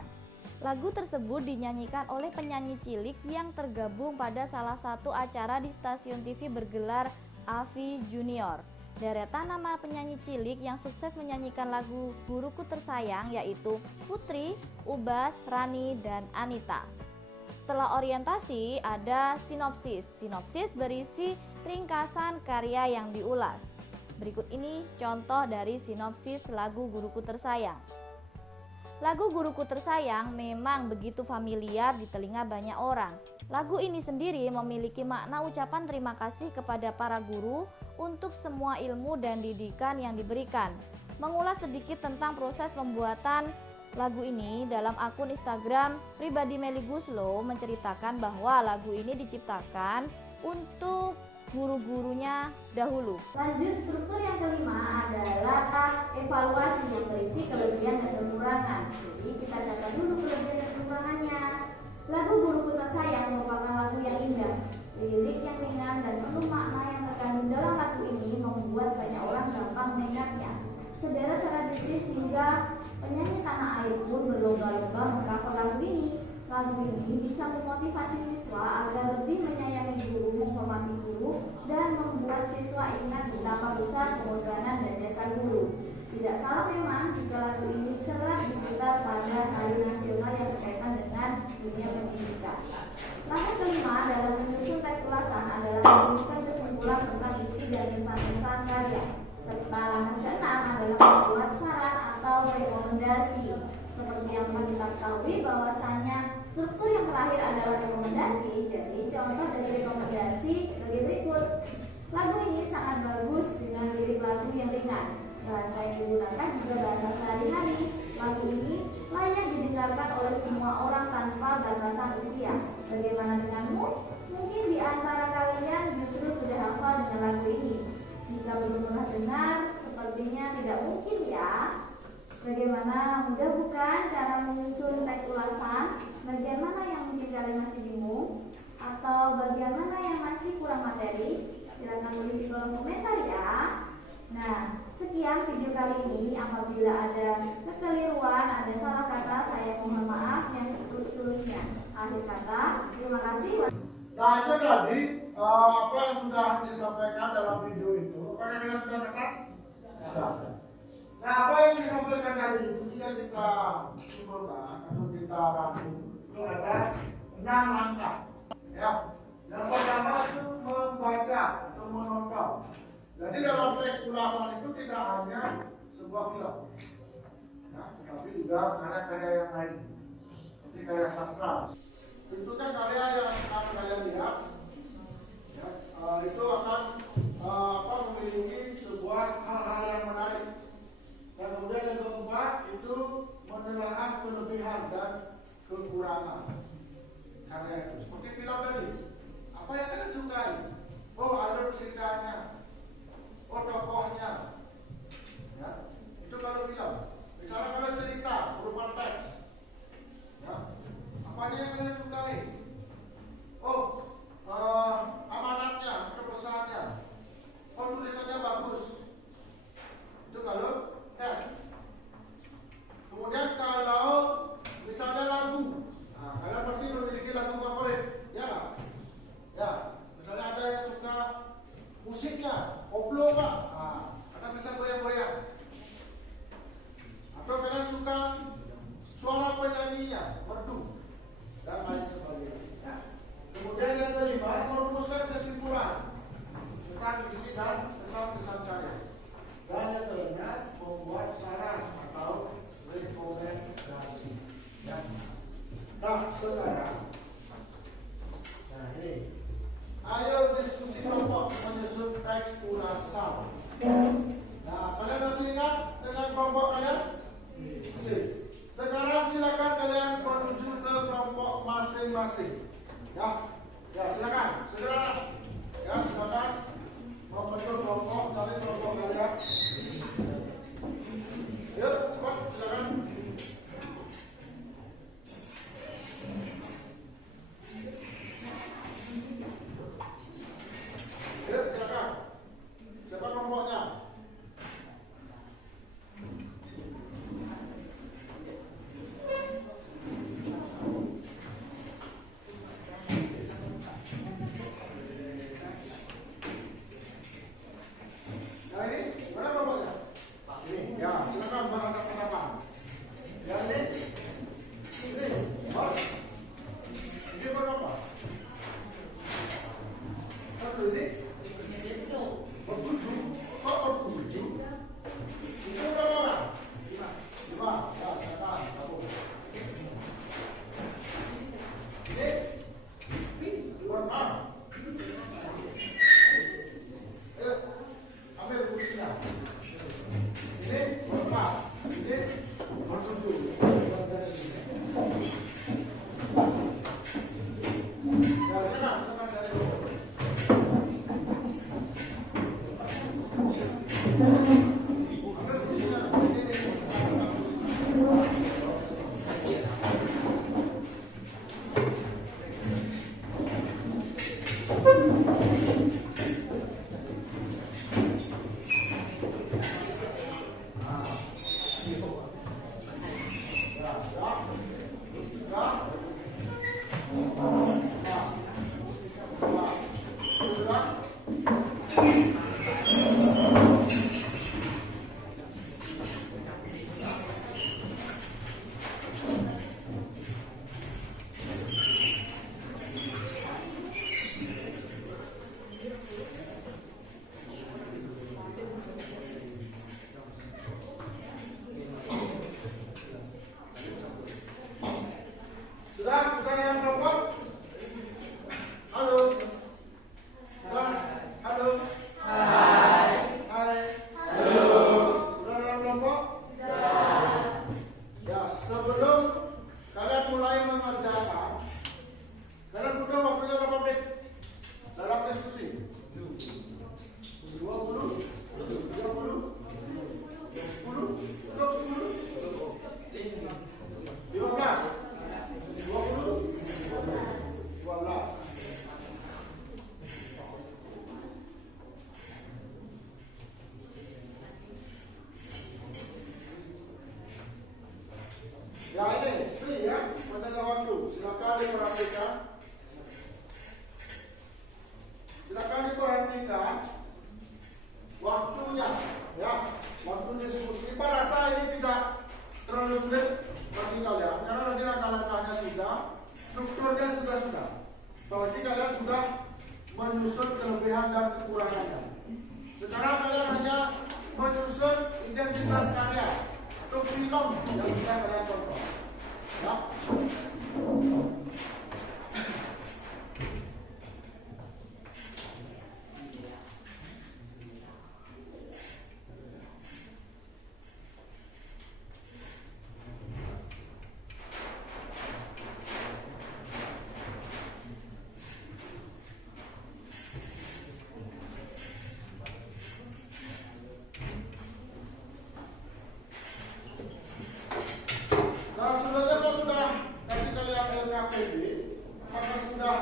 Lagu tersebut dinyanyikan oleh penyanyi cilik yang tergabung pada salah satu acara di stasiun TV bergelar Avi Junior. Deretan nama penyanyi cilik yang sukses menyanyikan lagu Guruku Tersayang yaitu Putri, Ubas, Rani, dan Anita. Setelah orientasi ada sinopsis. Sinopsis berisi ringkasan karya yang diulas. Berikut ini contoh dari sinopsis lagu Guruku Tersayang. Lagu Guruku Tersayang memang begitu familiar di telinga banyak orang. Lagu ini sendiri memiliki makna ucapan terima kasih kepada para guru untuk semua ilmu dan didikan yang diberikan. Mengulas sedikit tentang proses pembuatan lagu ini dalam akun Instagram pribadi Melly Goeslaw menceritakan bahwa lagu ini diciptakan untuk guru-gurunya dahulu. Lanjut, struktur yang kelima adalah evaluasi yang berisi kelebihan dan kekurangan. Jadi kita catat dulu kelebihan dan kekurangannya. Lagu Guruku Tersayang merupakan lagu yang indah. Lirik yang ringan dan penuh makna yang terkandung dalam lagu ini membuat banyak orang gampang mengingatnya. Sederet tradisi hingga penyanyi tanah air pun berlomba-lomba mengcover lagu ini. Lagu ini bisa memotivasi siswa agar lebih menyayangi guru, menghormati guru, dan membuat siswa ingat betapa besar pengorbanan dan jasa guru. Tidak salah memang jika lagu ini kerap diputar pada hari nasional yang berkaitan dengan dunia pendidikan. Langkah kelima dalam menyusun teks ulasan adalah menuliskan kesimpulan tentang isi dan pesan-pesan karya. Serta langkah keenam adalah membuat saran atau rekomendasi. Seperti yang telah kita ketahui bahwasanya struktur yang terakhir adalah rekomendasi. Jadi contoh dari rekomendasi sebagai berikut. Lagu ini sangat bagus dengan lirik lagu yang ringan. Bahasa yang digunakan juga bahasa sehari-hari. Lagu ini layak didengarkan oleh semua orang tanpa batasan usia. Bagaimana denganmu? Mungkin di antara kalian justru sudah hafal dengan lagu ini. Jika belum pernah dengar, sepertinya tidak mungkin ya. Bagaimana, mudah bukan cara menyusun teks ulasan? Bagaimana yang mungkin kalian masih bingung? Atau bagaimana yang masih kurang materi? Silahkan tulis di kolom komentar ya. Nah, sekian video kali ini. Apabila ada kekeliruan, ada salah kata, saya mohon maaf yang setulus-tulusnya. Akhir kata, terima kasih. Nah, itu tadi apa yang sudah disampaikan dalam video itu. Apakah kalian sudah catat? Sudah. Nah, apa yang disampaikan tadi itu jika kita simpulkan atau kita rangkum itu ada 6 langkah. Ya, yang pertama itu membaca atau menonton. Jadi dalam teks ulasan itu tidak hanya sebuah film, ya, tetapi juga karya-karya yang lain, seperti karya sastra. Tentunya karya yang akan kalian lihat, ya, itu akan memiliki sebuah hal-hal yang menarik. Dan kemudian yang keempat itu menelaah kelebihan dan kekurangan karya itu. Seperti film tadi, apa yang kalian sukai? Oh, alur ceritanya, oh tokohnya, ya. Itu kalau film. Misalnya kalau cerita berupa teks, ya. Apanya yang kalian sukai? Oh, amanatnya, atau pesannya. Oh, tulisannya bagus. mana kelompoknya? Ini, ya silakan berangkat ke depan. Yang ini, Bos. Ini berapa? Satu ini, bertujuh. Kok bertujuh? Itu berapa orang? 5. Ya, silakan. Ini berapa? Ayo, ambil kursinya. Ini berapa? Ini bertujuh. Ya, silakan dari dulu. Ambil kursinya. Ini. Sudah yang kelompok? Halo. Sudah? Halo. Hai. Hai. Halo. Sudah yang kelompok? Sudah. Ya, sebelum kalian mulai mengerjakan, kalian butuh waktunya berapa menit dalam diskusi? 20, 30, 10, 15, 20, 12. Ya ini, free ya, menjaga waktu. Silakan diperhatikan. Silakan diperhatikan waktunya, ya, waktu diskusi. Pak rasa ini tidak terlalu sulit bagi kalian, karena nanti langkah-langkahnya sudah, strukturnya juga sudah. Berarti kalian sudah menyusun kelebihan dan kekurangannya. Sekarang kalian hanya menyusun identitas karya untuk film yang sudah kalian tonton. Ya. Nah, sebenarnya kalau sudah kasih kalian LKPD, apakah sudah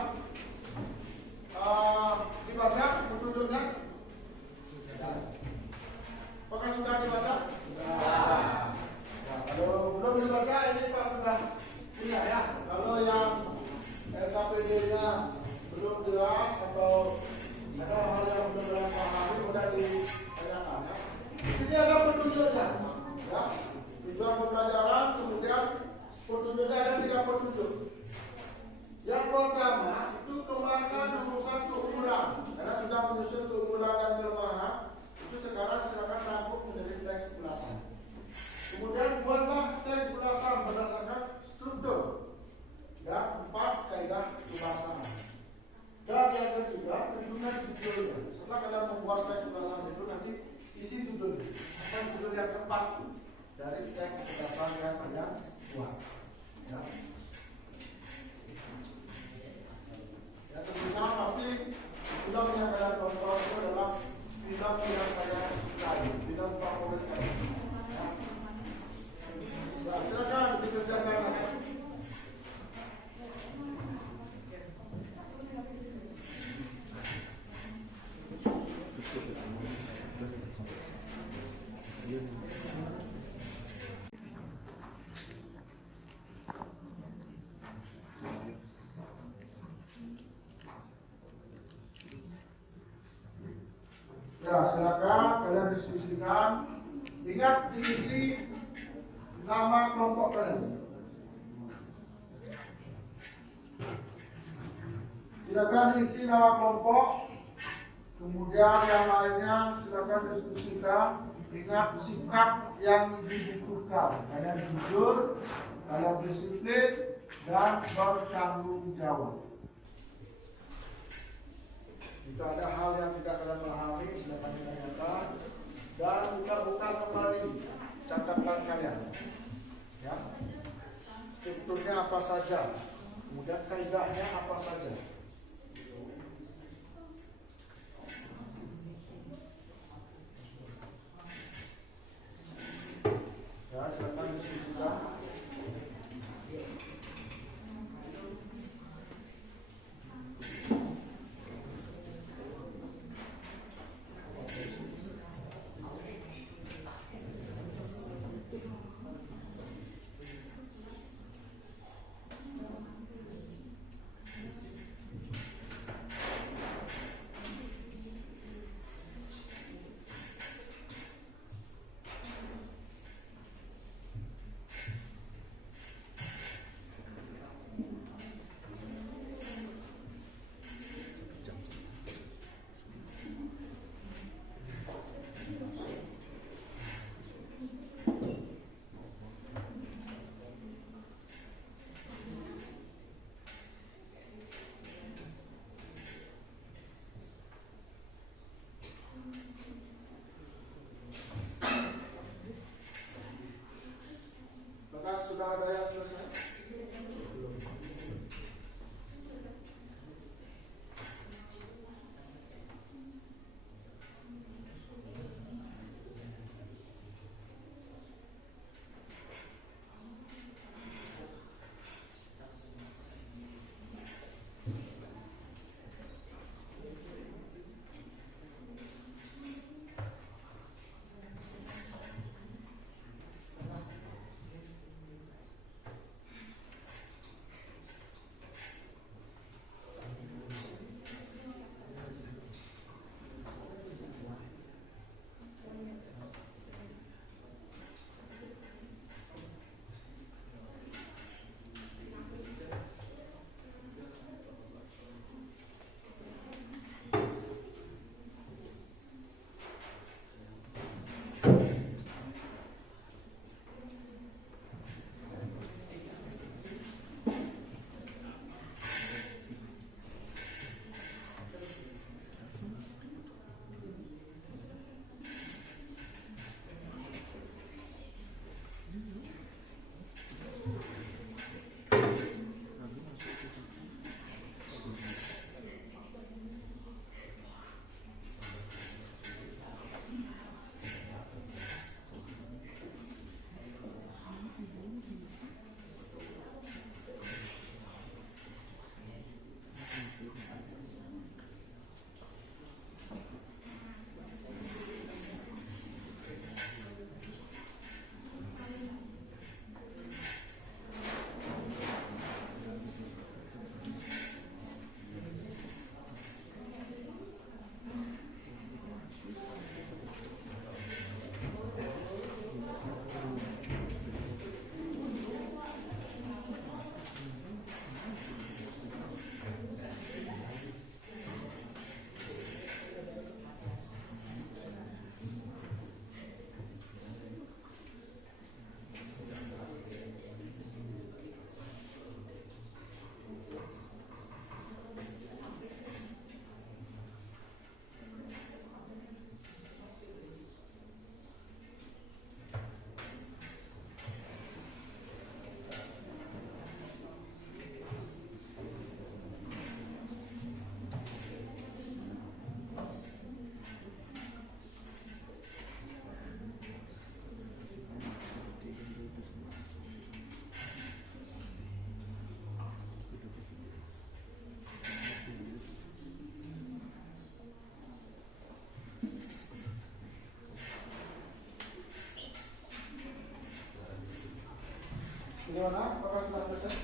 dibaca petunjuknya? Apakah sudah dibaca? Sudah. Kalau belum dibaca, ini Pak sudah punya ya. Kalau yang LKPD-nya belum jelas atau ada hal yang belum dalam pahami, mudah ditanyakan ya. Di sini ada petunjuknya, ya. Tujuan pembelajaran, kemudian petunjuknya ada 3 petunjuk. Yang pertama itu kembangkan rumusan keunggulan. Karena sudah menyusun keunggulan dan kelemahan, itu sekarang silakan rangkum menjadi teks ulasan. Kemudian buatlah teks ulasan berdasarkan struktur dan 4 kaidah kebahasaan. Dan yang ketiga, tentukan judulnya. Setelah kalian membuat teks ulasan itu, nanti isi judulnya. Apa judul yang keempat dari teks ulasan yang kalian buat. Ya. Yang kedua pasti film yang kalian tonton itu adalah film yang saya sukai, film favorit saya. Ya. Nah, silakan dikerjakan. Ya, silakan kalian diskusikan. Ingat diisi nama kelompok kalian. Silakan diisi nama kelompok. Kemudian yang lainnya silakan diskusikan. Ingat sikap yang dibutuhkan. Kalian jujur, kalian disiplin, dan bertanggung jawab. Jika ada hal yang tidak kalian pahami, silakan ditanyakan dan buka-buka kembali catatan kalian. Ya, strukturnya apa saja, kemudian kaidahnya apa saja. Ya, silakan diskusikan. Sudah ada yang selesai? Gimana? Apakah sudah selesai?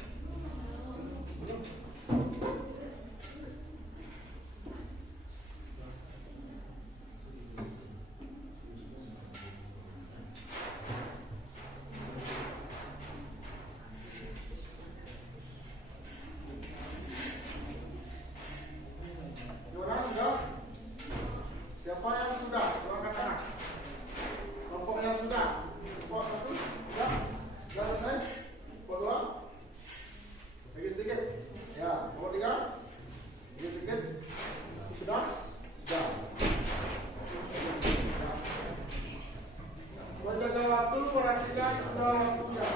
Satu, perhatikan dalam waktunya.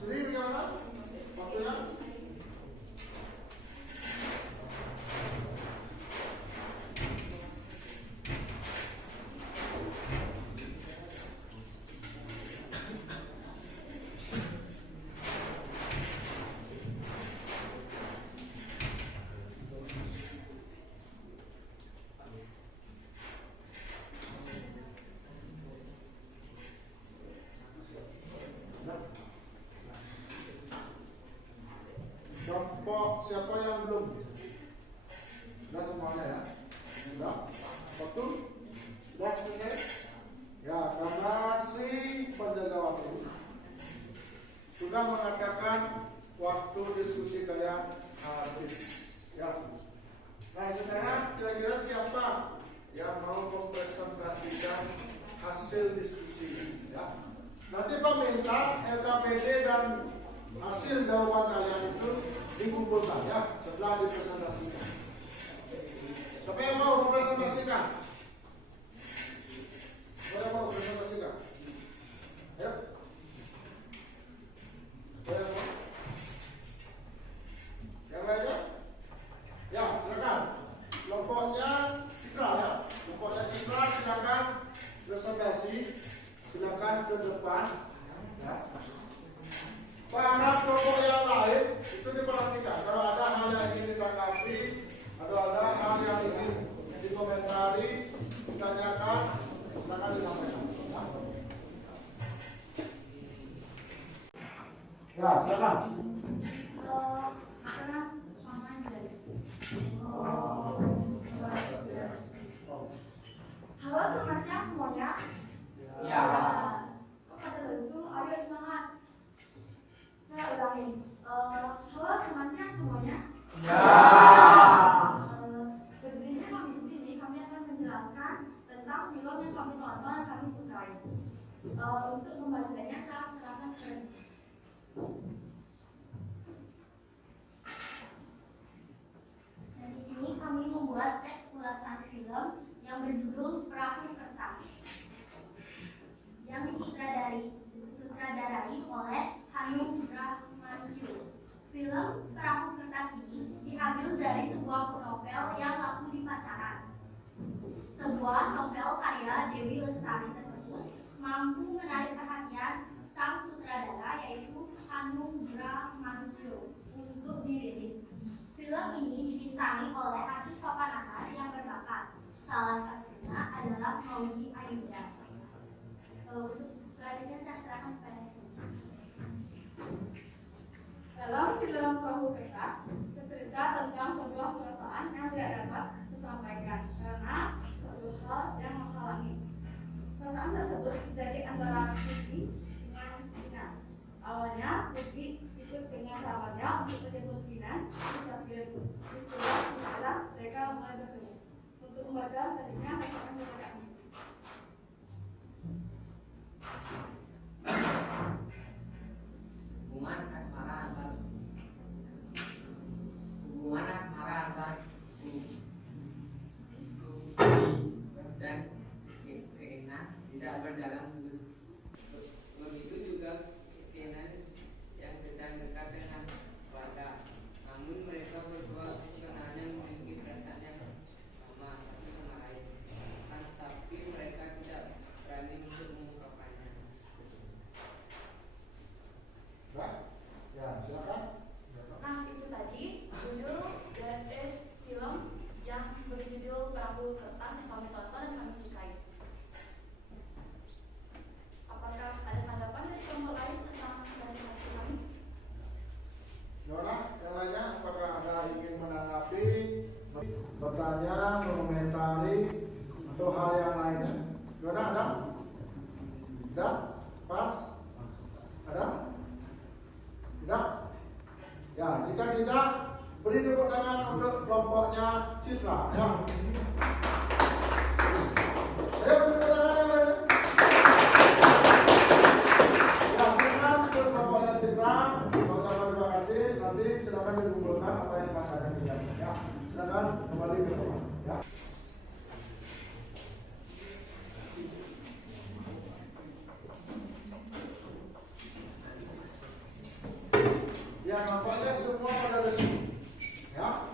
Sendiri bagaimana? Waktunya? Kelompok siapa yang belum? Sudah semuanya ya? Sudah? Betul? Sudah selesai? Ya, karena si penjaga waktu sudah mengatakan waktu diskusi kalian habis. Ya. Nah, sekarang kira-kira siapa yang mau mempresentasikan hasil diskusi? Ya. Nanti Pak minta LKPD dan hasil jawaban kalian itu dikumpulkan ya setelah dipresentasikan. Siapa yang mau mempresentasikan? Siapa yang mau mempresentasikan? Ayo. Siapa yang mau? Yang lainnya? Ya, silakan. Kelompoknya Citra ya. Kelompoknya Citra silakan presentasi. Silakan ke depan. Ya. Para kelompok yang lain itu diperhatikan. Kalau ada hal yang ingin ditanggapi, atau ada hal yang ingin dikomentari, ditanyakan, silakan disampaikan. Ya, silakan. Halo, selamat siang semuanya. Ya. Kok pada lesu? Ayo semangat. Saya ulangin. Halo, selamat siang semuanya. Ya. Berdirinya kami di sini, kami akan menjelaskan tentang film yang kami tonton dan kami sukai. Untuk membacanya, saya serahkan ke. Dan di sini kami membuat teks ulasan film yang berjudul Perahu Kertas, yang disutradarai oleh Hanung Bramantyo. Film Perahu Kertas ini diambil dari sebuah novel yang laku di pasaran. Sebuah novel karya Dewi Lestari tersebut mampu menarik perhatian sang sutradara, yaitu Hanung Bramantyo, untuk dirilis. Film ini dibintangi oleh artis papan atas yang berbakat. Salah satunya adalah Maudy Ayunda. Untuk selanjutnya saya serahkan kepada Sri. Dalam film Perahu Kertas, cerita tentang sebuah perasaan yang tidak dapat disampaikan karena suatu hal yang menghalangi. Perasaan tersebut terjadi antara Putri dengan Vina. Awalnya Putri ikut dengan sahabatnya untuk menjemput Vina di stasiun. Setelah mereka mulai bertemu. Untuk membaca selanjutnya saya akan membacakan. Hubungan asmara antar dan Keena tidak berjalan mulus. Begitu juga Keena yang sedang dekat dengan Wanda. Namun mereka berdua visionalnya memiliki perasaan yang sama satu sama lain. Tapi mereka tidak berani untuk mengungkapkannya. Ya, silakan. Nah, itu tadi judul dari film yang berjudul Perahu Kertas yang kami tonton dan kami sukai. Apakah ada tanggapan dari kelompok lain tentang hasil kami? Nona, yang lainnya apakah ada ingin menanggapi, bertanya, mengomentari, atau hal yang lainnya? Nona ada? Tidak? Pas? Ada? Tidak? Ya, jika tidak, beri tepuk tangan untuk kelompoknya Citra. Ya. Ayo. Ya. Ya, nampaknya semua pada lesu. Ya,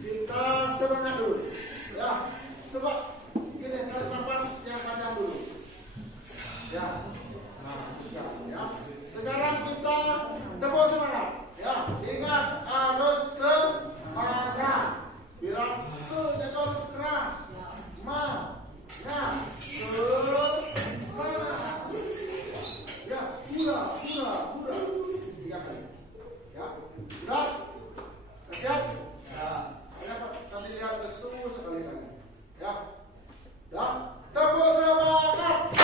kita semangat dulu. Ya, coba gini, tarik nafas yang panjang dulu. Ya, nah sudah. Ya, sekarang kita tepuk semangat. Ya, ingat harus semangat. Bilang se-nya harus keras. Semangat. Ya, pura. 3 kali. Ya, sudah. Siap? Ya. Ayo kami lihat lesu sekali-kali. Ya. Dan tepuk semangat.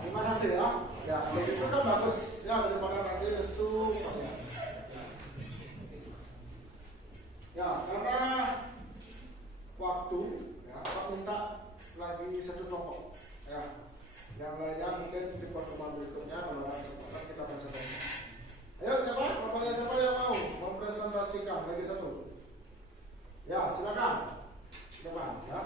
Terima kasih ya. Ya, kalau gitu kan bagus ya daripada nanti lesu. Ya, karena waktu ya, Pak minta lagi satu kelompok. Ya, yang lainnya mungkin di pertemuan berikutnya kalau ada kesempatan kita bisa tanya. Ayo siapa? Bapaknya siapa yang mau mempresentasikan lagi satu? Ya, silakan. Depan ya.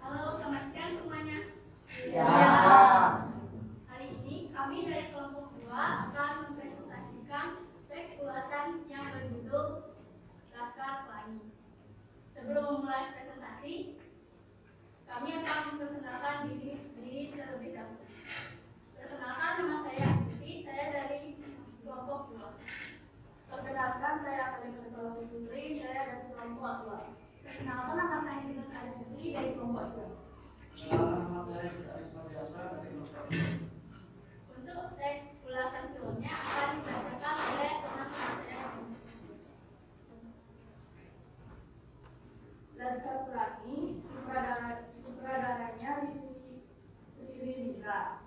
Halo, selamat siang semuanya. Hari ini kami dari kelompok 2 akan mempresentasikan teks ulasan yang berjudul Laskar Pelangi. Sebelum memulai presentasi, kami akan memperkenalkan diri terlebih dahulu. Perkenalkan, nama saya Asti, saya dari kelompok 2. Perkenalkan, saya Akademi Teknologi Putri, saya dari kelompok 2. Perkenalkan, nama saya dengan Adi Sutri dari kelompok 2. Nama saya Arifan Biasa dari kelompok 2. Untuk teks ulasan filmnya akan dibacakan oleh teman-teman saya. Laskar Pelangi, sutradaranya Riri Riza.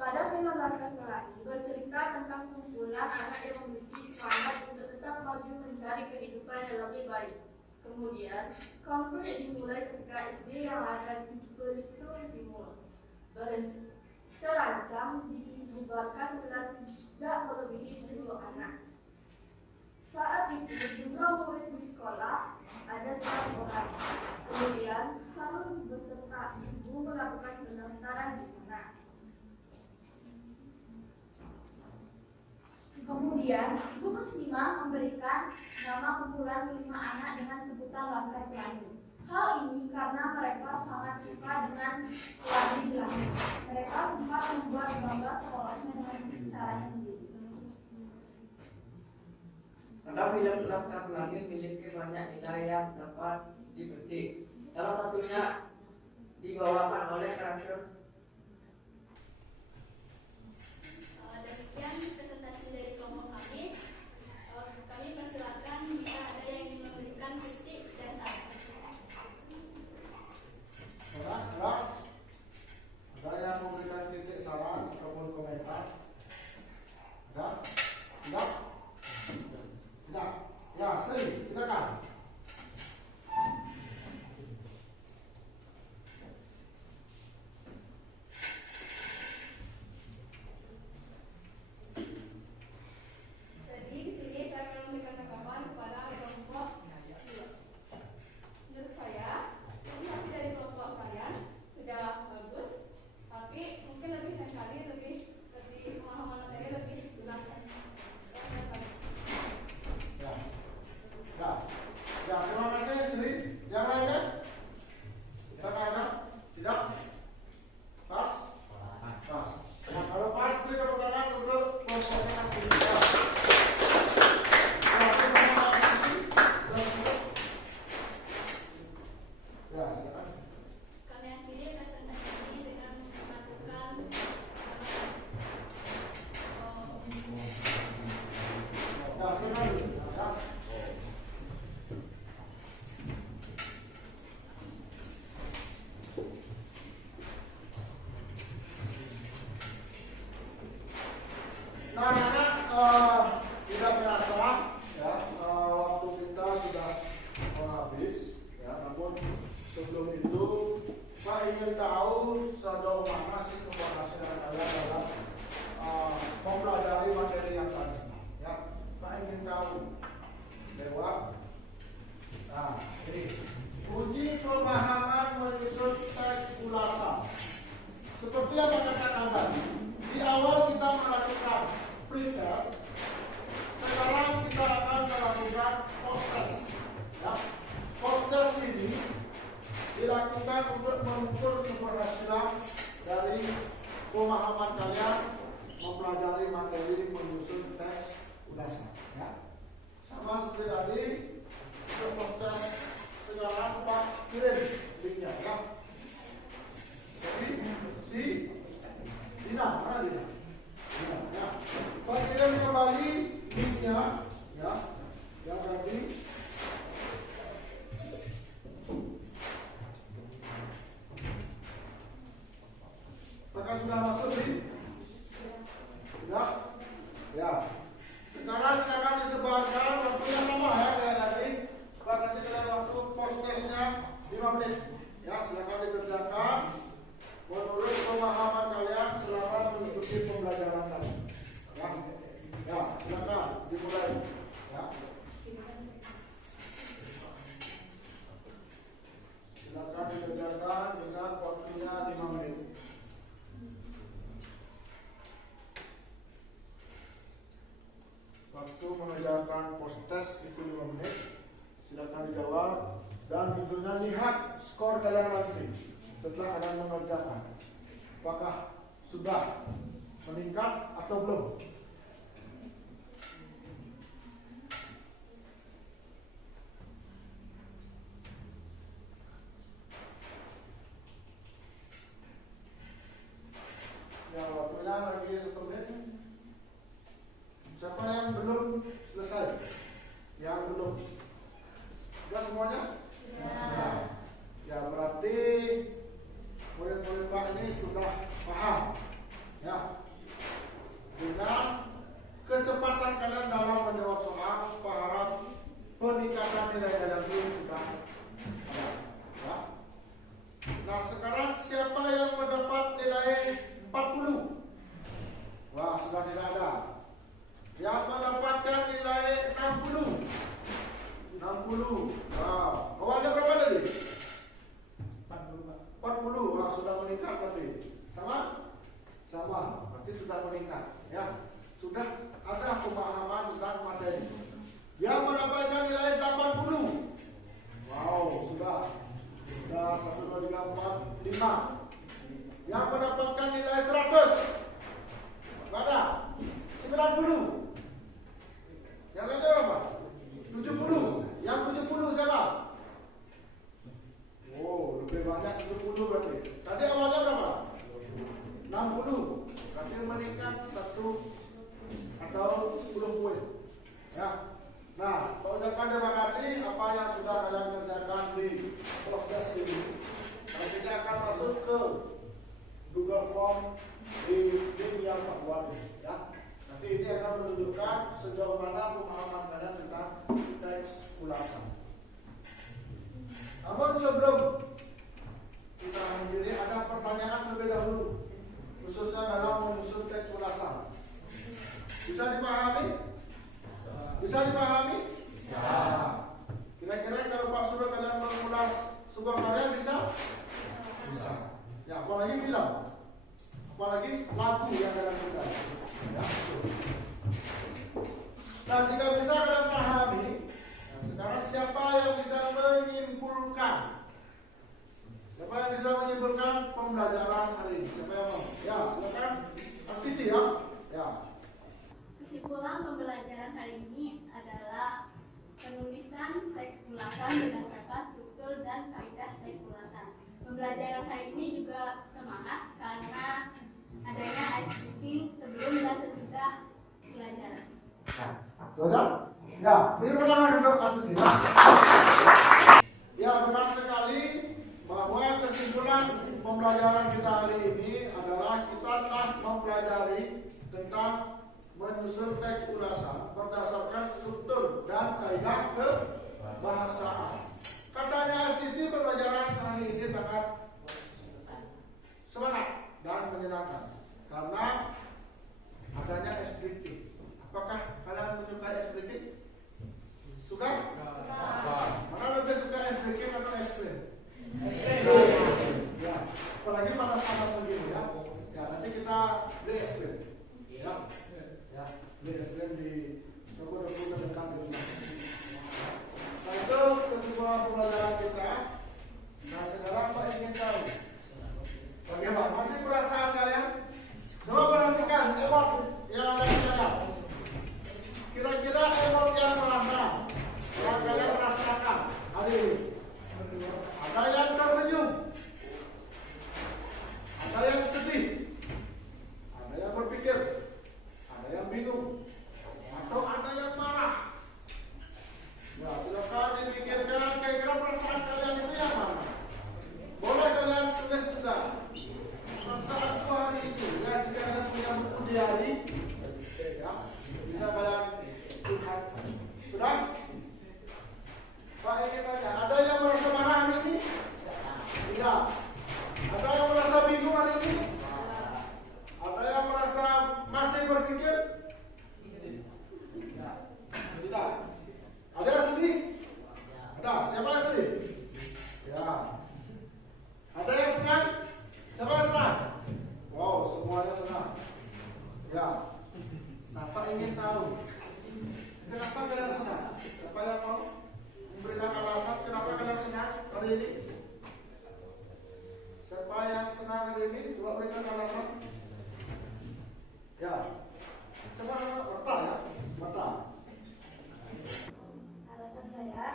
Pada film Laskar Pelangi bercerita tentang sekumpulan anak yang memiliki semangat untuk tetap maju mencari kehidupan yang lebih baik. Kemudian, konflik dimulai ketika SD yang ada di Belitung Timur terancam dibubarkan bila tidak melebihi 10 anak. Saat itu jumlah murid di sekolah ada 1 orang. Kemudian Harun beserta ibu melakukan pendaftaran di sana. Kemudian Ibu Muslimah memberikan nama kumpulan 5 anak dengan sebutan Laskar Pelangi. Hal ini karena mereka sangat suka dengan pelangi Belanda. Mereka sempat membuat bangga sekolahnya dengan caranya sendiri. Pada film Laskar Pelangi memiliki banyak nilai yang dapat dipetik. Salah satunya dibawakan oleh karakter. Demikian presentasi dari kelompok kami. Kami persilakan jika ada yang ingin memberikan kritik dan saran. Ada yang memberikan kritik, saran ataupun komentar? Ada? Tidak? Tidak? Ya, silakan. ingin tahu sejauh mana sih keberhasilan kalian dalam mempelajari materi yang tadi. Ya, Pak ingin tahu lewat ini uji pemahaman menyusun teks ulasan. Seperti yang saya katakan tadi, di awal kita melakukan pre-test, sekarang kita akan melakukan post-test. Ya, post-test ini dilakukan untuk mengukur keberhasilan dari pemahaman kalian mempelajari materi menyusun teks ulasan. Ya, sama seperti tadi, untuk post-test sekarang Pak kirim linknya. Ya. Jadi si Dina, mana Dina? Dina, ya. Pak kirim kembali linknya, ya, yang tadi. Apakah sudah masuk di? Sudah? Ya. Sekarang silakan disebarkan, waktunya sama ya kayak tadi. Pak kasih kalian waktu post-testnya 5 menit. Ya, silakan dikerjakan menurut pemahaman kalian selama mengikuti pembelajaran tadi. Ya, ya, silakan dimulai. Ya. Silakan dikerjakan dengan waktunya 5 menit. Waktu mengerjakan post-test itu 5 menit. Silakan dijawab dan tentunya lihat skor kalian nanti setelah kalian mengerjakan. Apakah sudah meningkat atau belum? Ya, waktunya lagi 1 menit. Siapa yang belum selesai? Yang belum? Sudah semuanya? Sudah. Ya, berarti murid-murid Pak ini sudah paham. Ya. Dengan kecepatan kalian dalam menjawab soal, Pak harap peningkatan nilai kalian itu sudah ada. Ya. Nah, sekarang siapa yang mendapat nilai 40? Wah, sudah tidak ada. Yang mendapatkan nilai 60. 60. Wow. Awalnya berapa tadi? 40. Wah, sudah meningkat berarti. Sama? Sama. Berarti sudah meningkat. Ya. Sudah ada pemahaman tentang materi. Yang mendapatkan nilai 80. Wow, sudah. Sudah 1, 2, 3, 4, 5. Yang mendapatkan nilai 100. Enggak ada. 90. Yang lainnya berapa? 70. Yang 70 siapa? Oh, lebih banyak 70 berarti. Tadi awalnya berapa? 60. Berarti meningkat 1 atau 10 poin. Ya. Nah, ucapkan terima kasih apa yang sudah kalian kerjakan di proses ini. Nanti kita akan masuk ke Google Form di link yang Pak buat. Ya. Nanti ini akan menunjukkan sejauh mana pemahaman kalian tentang teks ulasan. Namun sebelum kita akhiri, ada pertanyaan terlebih dahulu, khususnya dalam menyusun teks ulasan. Bisa dipahami? Bisa dipahami? Bisa. Kira-kira kalau Pak suruh kalian mengulas sebuah karya bisa? Bisa. Ya, apalagi film, apalagi lagu yang kalian suka. Ya. Nah, jika bisa kalian pahami, nah sekarang siapa yang bisa menyimpulkan? Siapa yang bisa menyimpulkan pembelajaran hari ini? Siapa yang mau? Ya, silakan. Astiti ya. Ya. Kesimpulan pembelajaran hari ini adalah penulisan teks ulasan berdasarkan struktur dan kaidah teks ulasan. Pembelajaran hari ini juga semangat karena adanya ice breaking sebelum dan sesudah pelajaran. Sudah? Ya, beri pertolongan untuk Astiti. Ya, benar sekali bahwa kesimpulan pembelajaran kita hari ini adalah kita telah mempelajari tentang menyusun teks ulasan berdasarkan struktur dan kaidah kebahasaan. Katanya Astiti pembelajaran hari ini sangat digunakan karena adanya SBT. Apakah kalian menyukai SBT? Suka? Mana lebih suka SBT atau es krim? Ya, apalagi panas-panas begini ya. Ya, nanti kita beli es krim. Ya, ya, beli es krim di toko-toko terdekat di rumah. Nah, itu keseluruhan pembelajaran kita. Nah, sekarang Pak ingin tahu bagaimana masih perasaan kalian? Coba perhatikan emot yang ada di dalam. Kira-kira emot yang mana yang kalian rasakan hari ini? Ada yang tersenyum, ada yang sedih, ada yang berpikir, ada yang bingung, atau ada yang marah. Ya, silakan dipikirkan kira-kira perasaan kalian itu yang mana. Boleh kalian tulis juga perasaan hari itu. Ya, jika kalian punya buku diari, ya, bisa kalian lihat. Sudah? Pak ingin tanya, ada yang merasa marah hari ini? Tidak. Ada yang merasa bingung hari ini? Ada yang merasa masih berpikir? Tidak. Ada yang sedih? Ada. Siapa yang sedih? Ya. Ada yang senang? Siapa yang senang? Wow, semuanya senang. Ya. Nah, Pak ingin tahu, kenapa kalian senang? Siapa yang mau memberikan alasan kenapa kalian senang hari ini? Siapa yang senang hari ini? Coba berikan alasan. Ya. Coba Mata ya. Mata. Alasan saya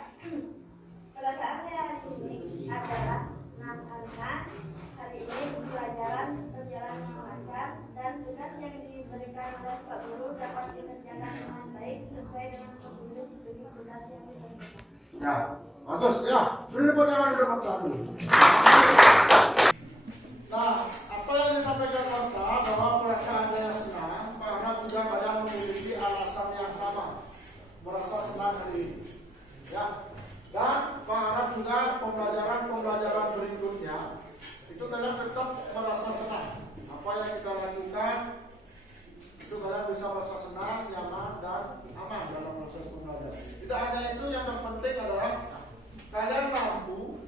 pada saat saya hari ini adalah karena hari ini pembelajaran berjalan dengan lancar dan tugas yang diberikan oleh Pak Guru dapat dikerjakan dengan baik sesuai dengan prosedur tugas yang diberikan. Ya, bagus ya. Beri tepuk tangan untuk Mata dulu. Nah, apa yang disampaikan Mata bahwa perasaan saya senang karena juga kalian memiliki alasan yang sama merasa senang hari ini. Ya, dan berharap juga pembelajaran berikutnya itu kalian tetap merasa senang. Apa yang kita lakukan itu kalian bisa merasa senang, nyaman dan aman dalam proses pembelajaran. Tidak hanya itu, yang terpenting adalah kalian mampu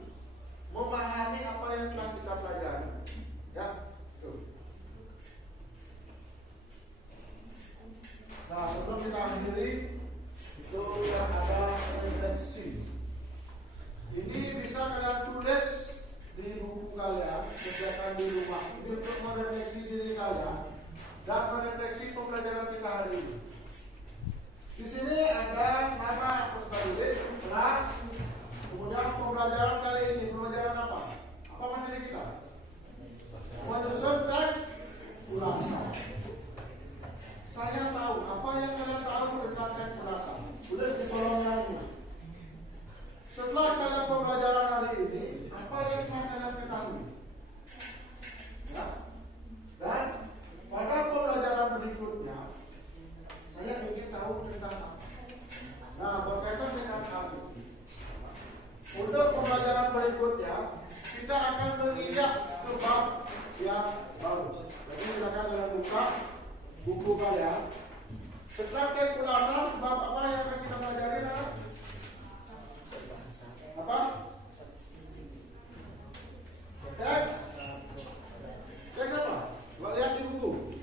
memahami apa yang telah kita pelajari. Ya, tuh. Nah, sebelum kita akhiri itu yang ada refleksi. Ini bisa kalian tulis di buku kalian, kerjakan di rumah. Ini untuk merefleksi diri kalian dan merefleksi pembelajaran kita hari ini. Di sini ada nama Puspadili, kelas, kemudian pembelajaran kali ini. Pembelajaran apa? Apa materi kita? Menyusun teks ulasan. Saya tahu apa yang kalian tahu tentang teks ulasan. Tulis di kolomnya ini. Setelah kalian pembelajaran hari ini, apa yang kalian ketahui? Ya. Dan pada pembelajaran berikutnya, saya ingin tahu tentang apa. Nah, berkaitan dengan hal ini. Untuk pembelajaran berikutnya, kita akan menginjak ke bab yang baru. Jadi silakan kalian buka buku kalian. Setelah teks ulasan, bab apa yang akan kita pelajari? Apa? Teks apa? Lihat di buku.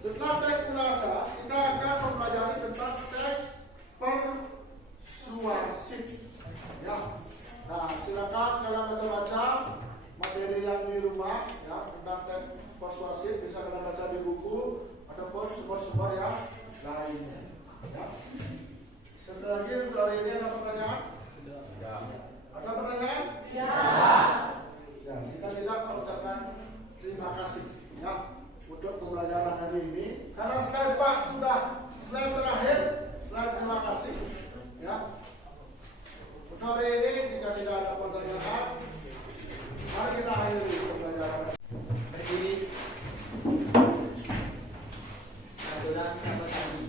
Setelah teks ulasan, kita akan mempelajari tentang teks persuasif. Ya. Nah, silakan kalian baca-baca materi yang di rumah ya tentang teks persuasif, bisa kalian baca di buku ataupun sumber-sumber yang lainnya. Ya. Setelah lagi untuk hari ini ada pertanyaan? Ada pertanyaan? Ya. Ya, jika tidak, ucapkan terima kasih ya untuk pembelajaran hari ini. Karena sekali Pak sudah slide terakhir, slide terima kasih ya. Untuk hari ini jika tidak ada pertanyaan, mari kita akhiri pembelajaran. Berdiri. Aturan apa tadi?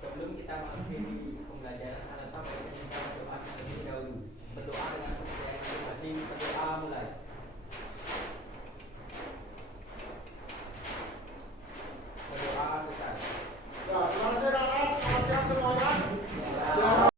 Sebelum kita mengakhiri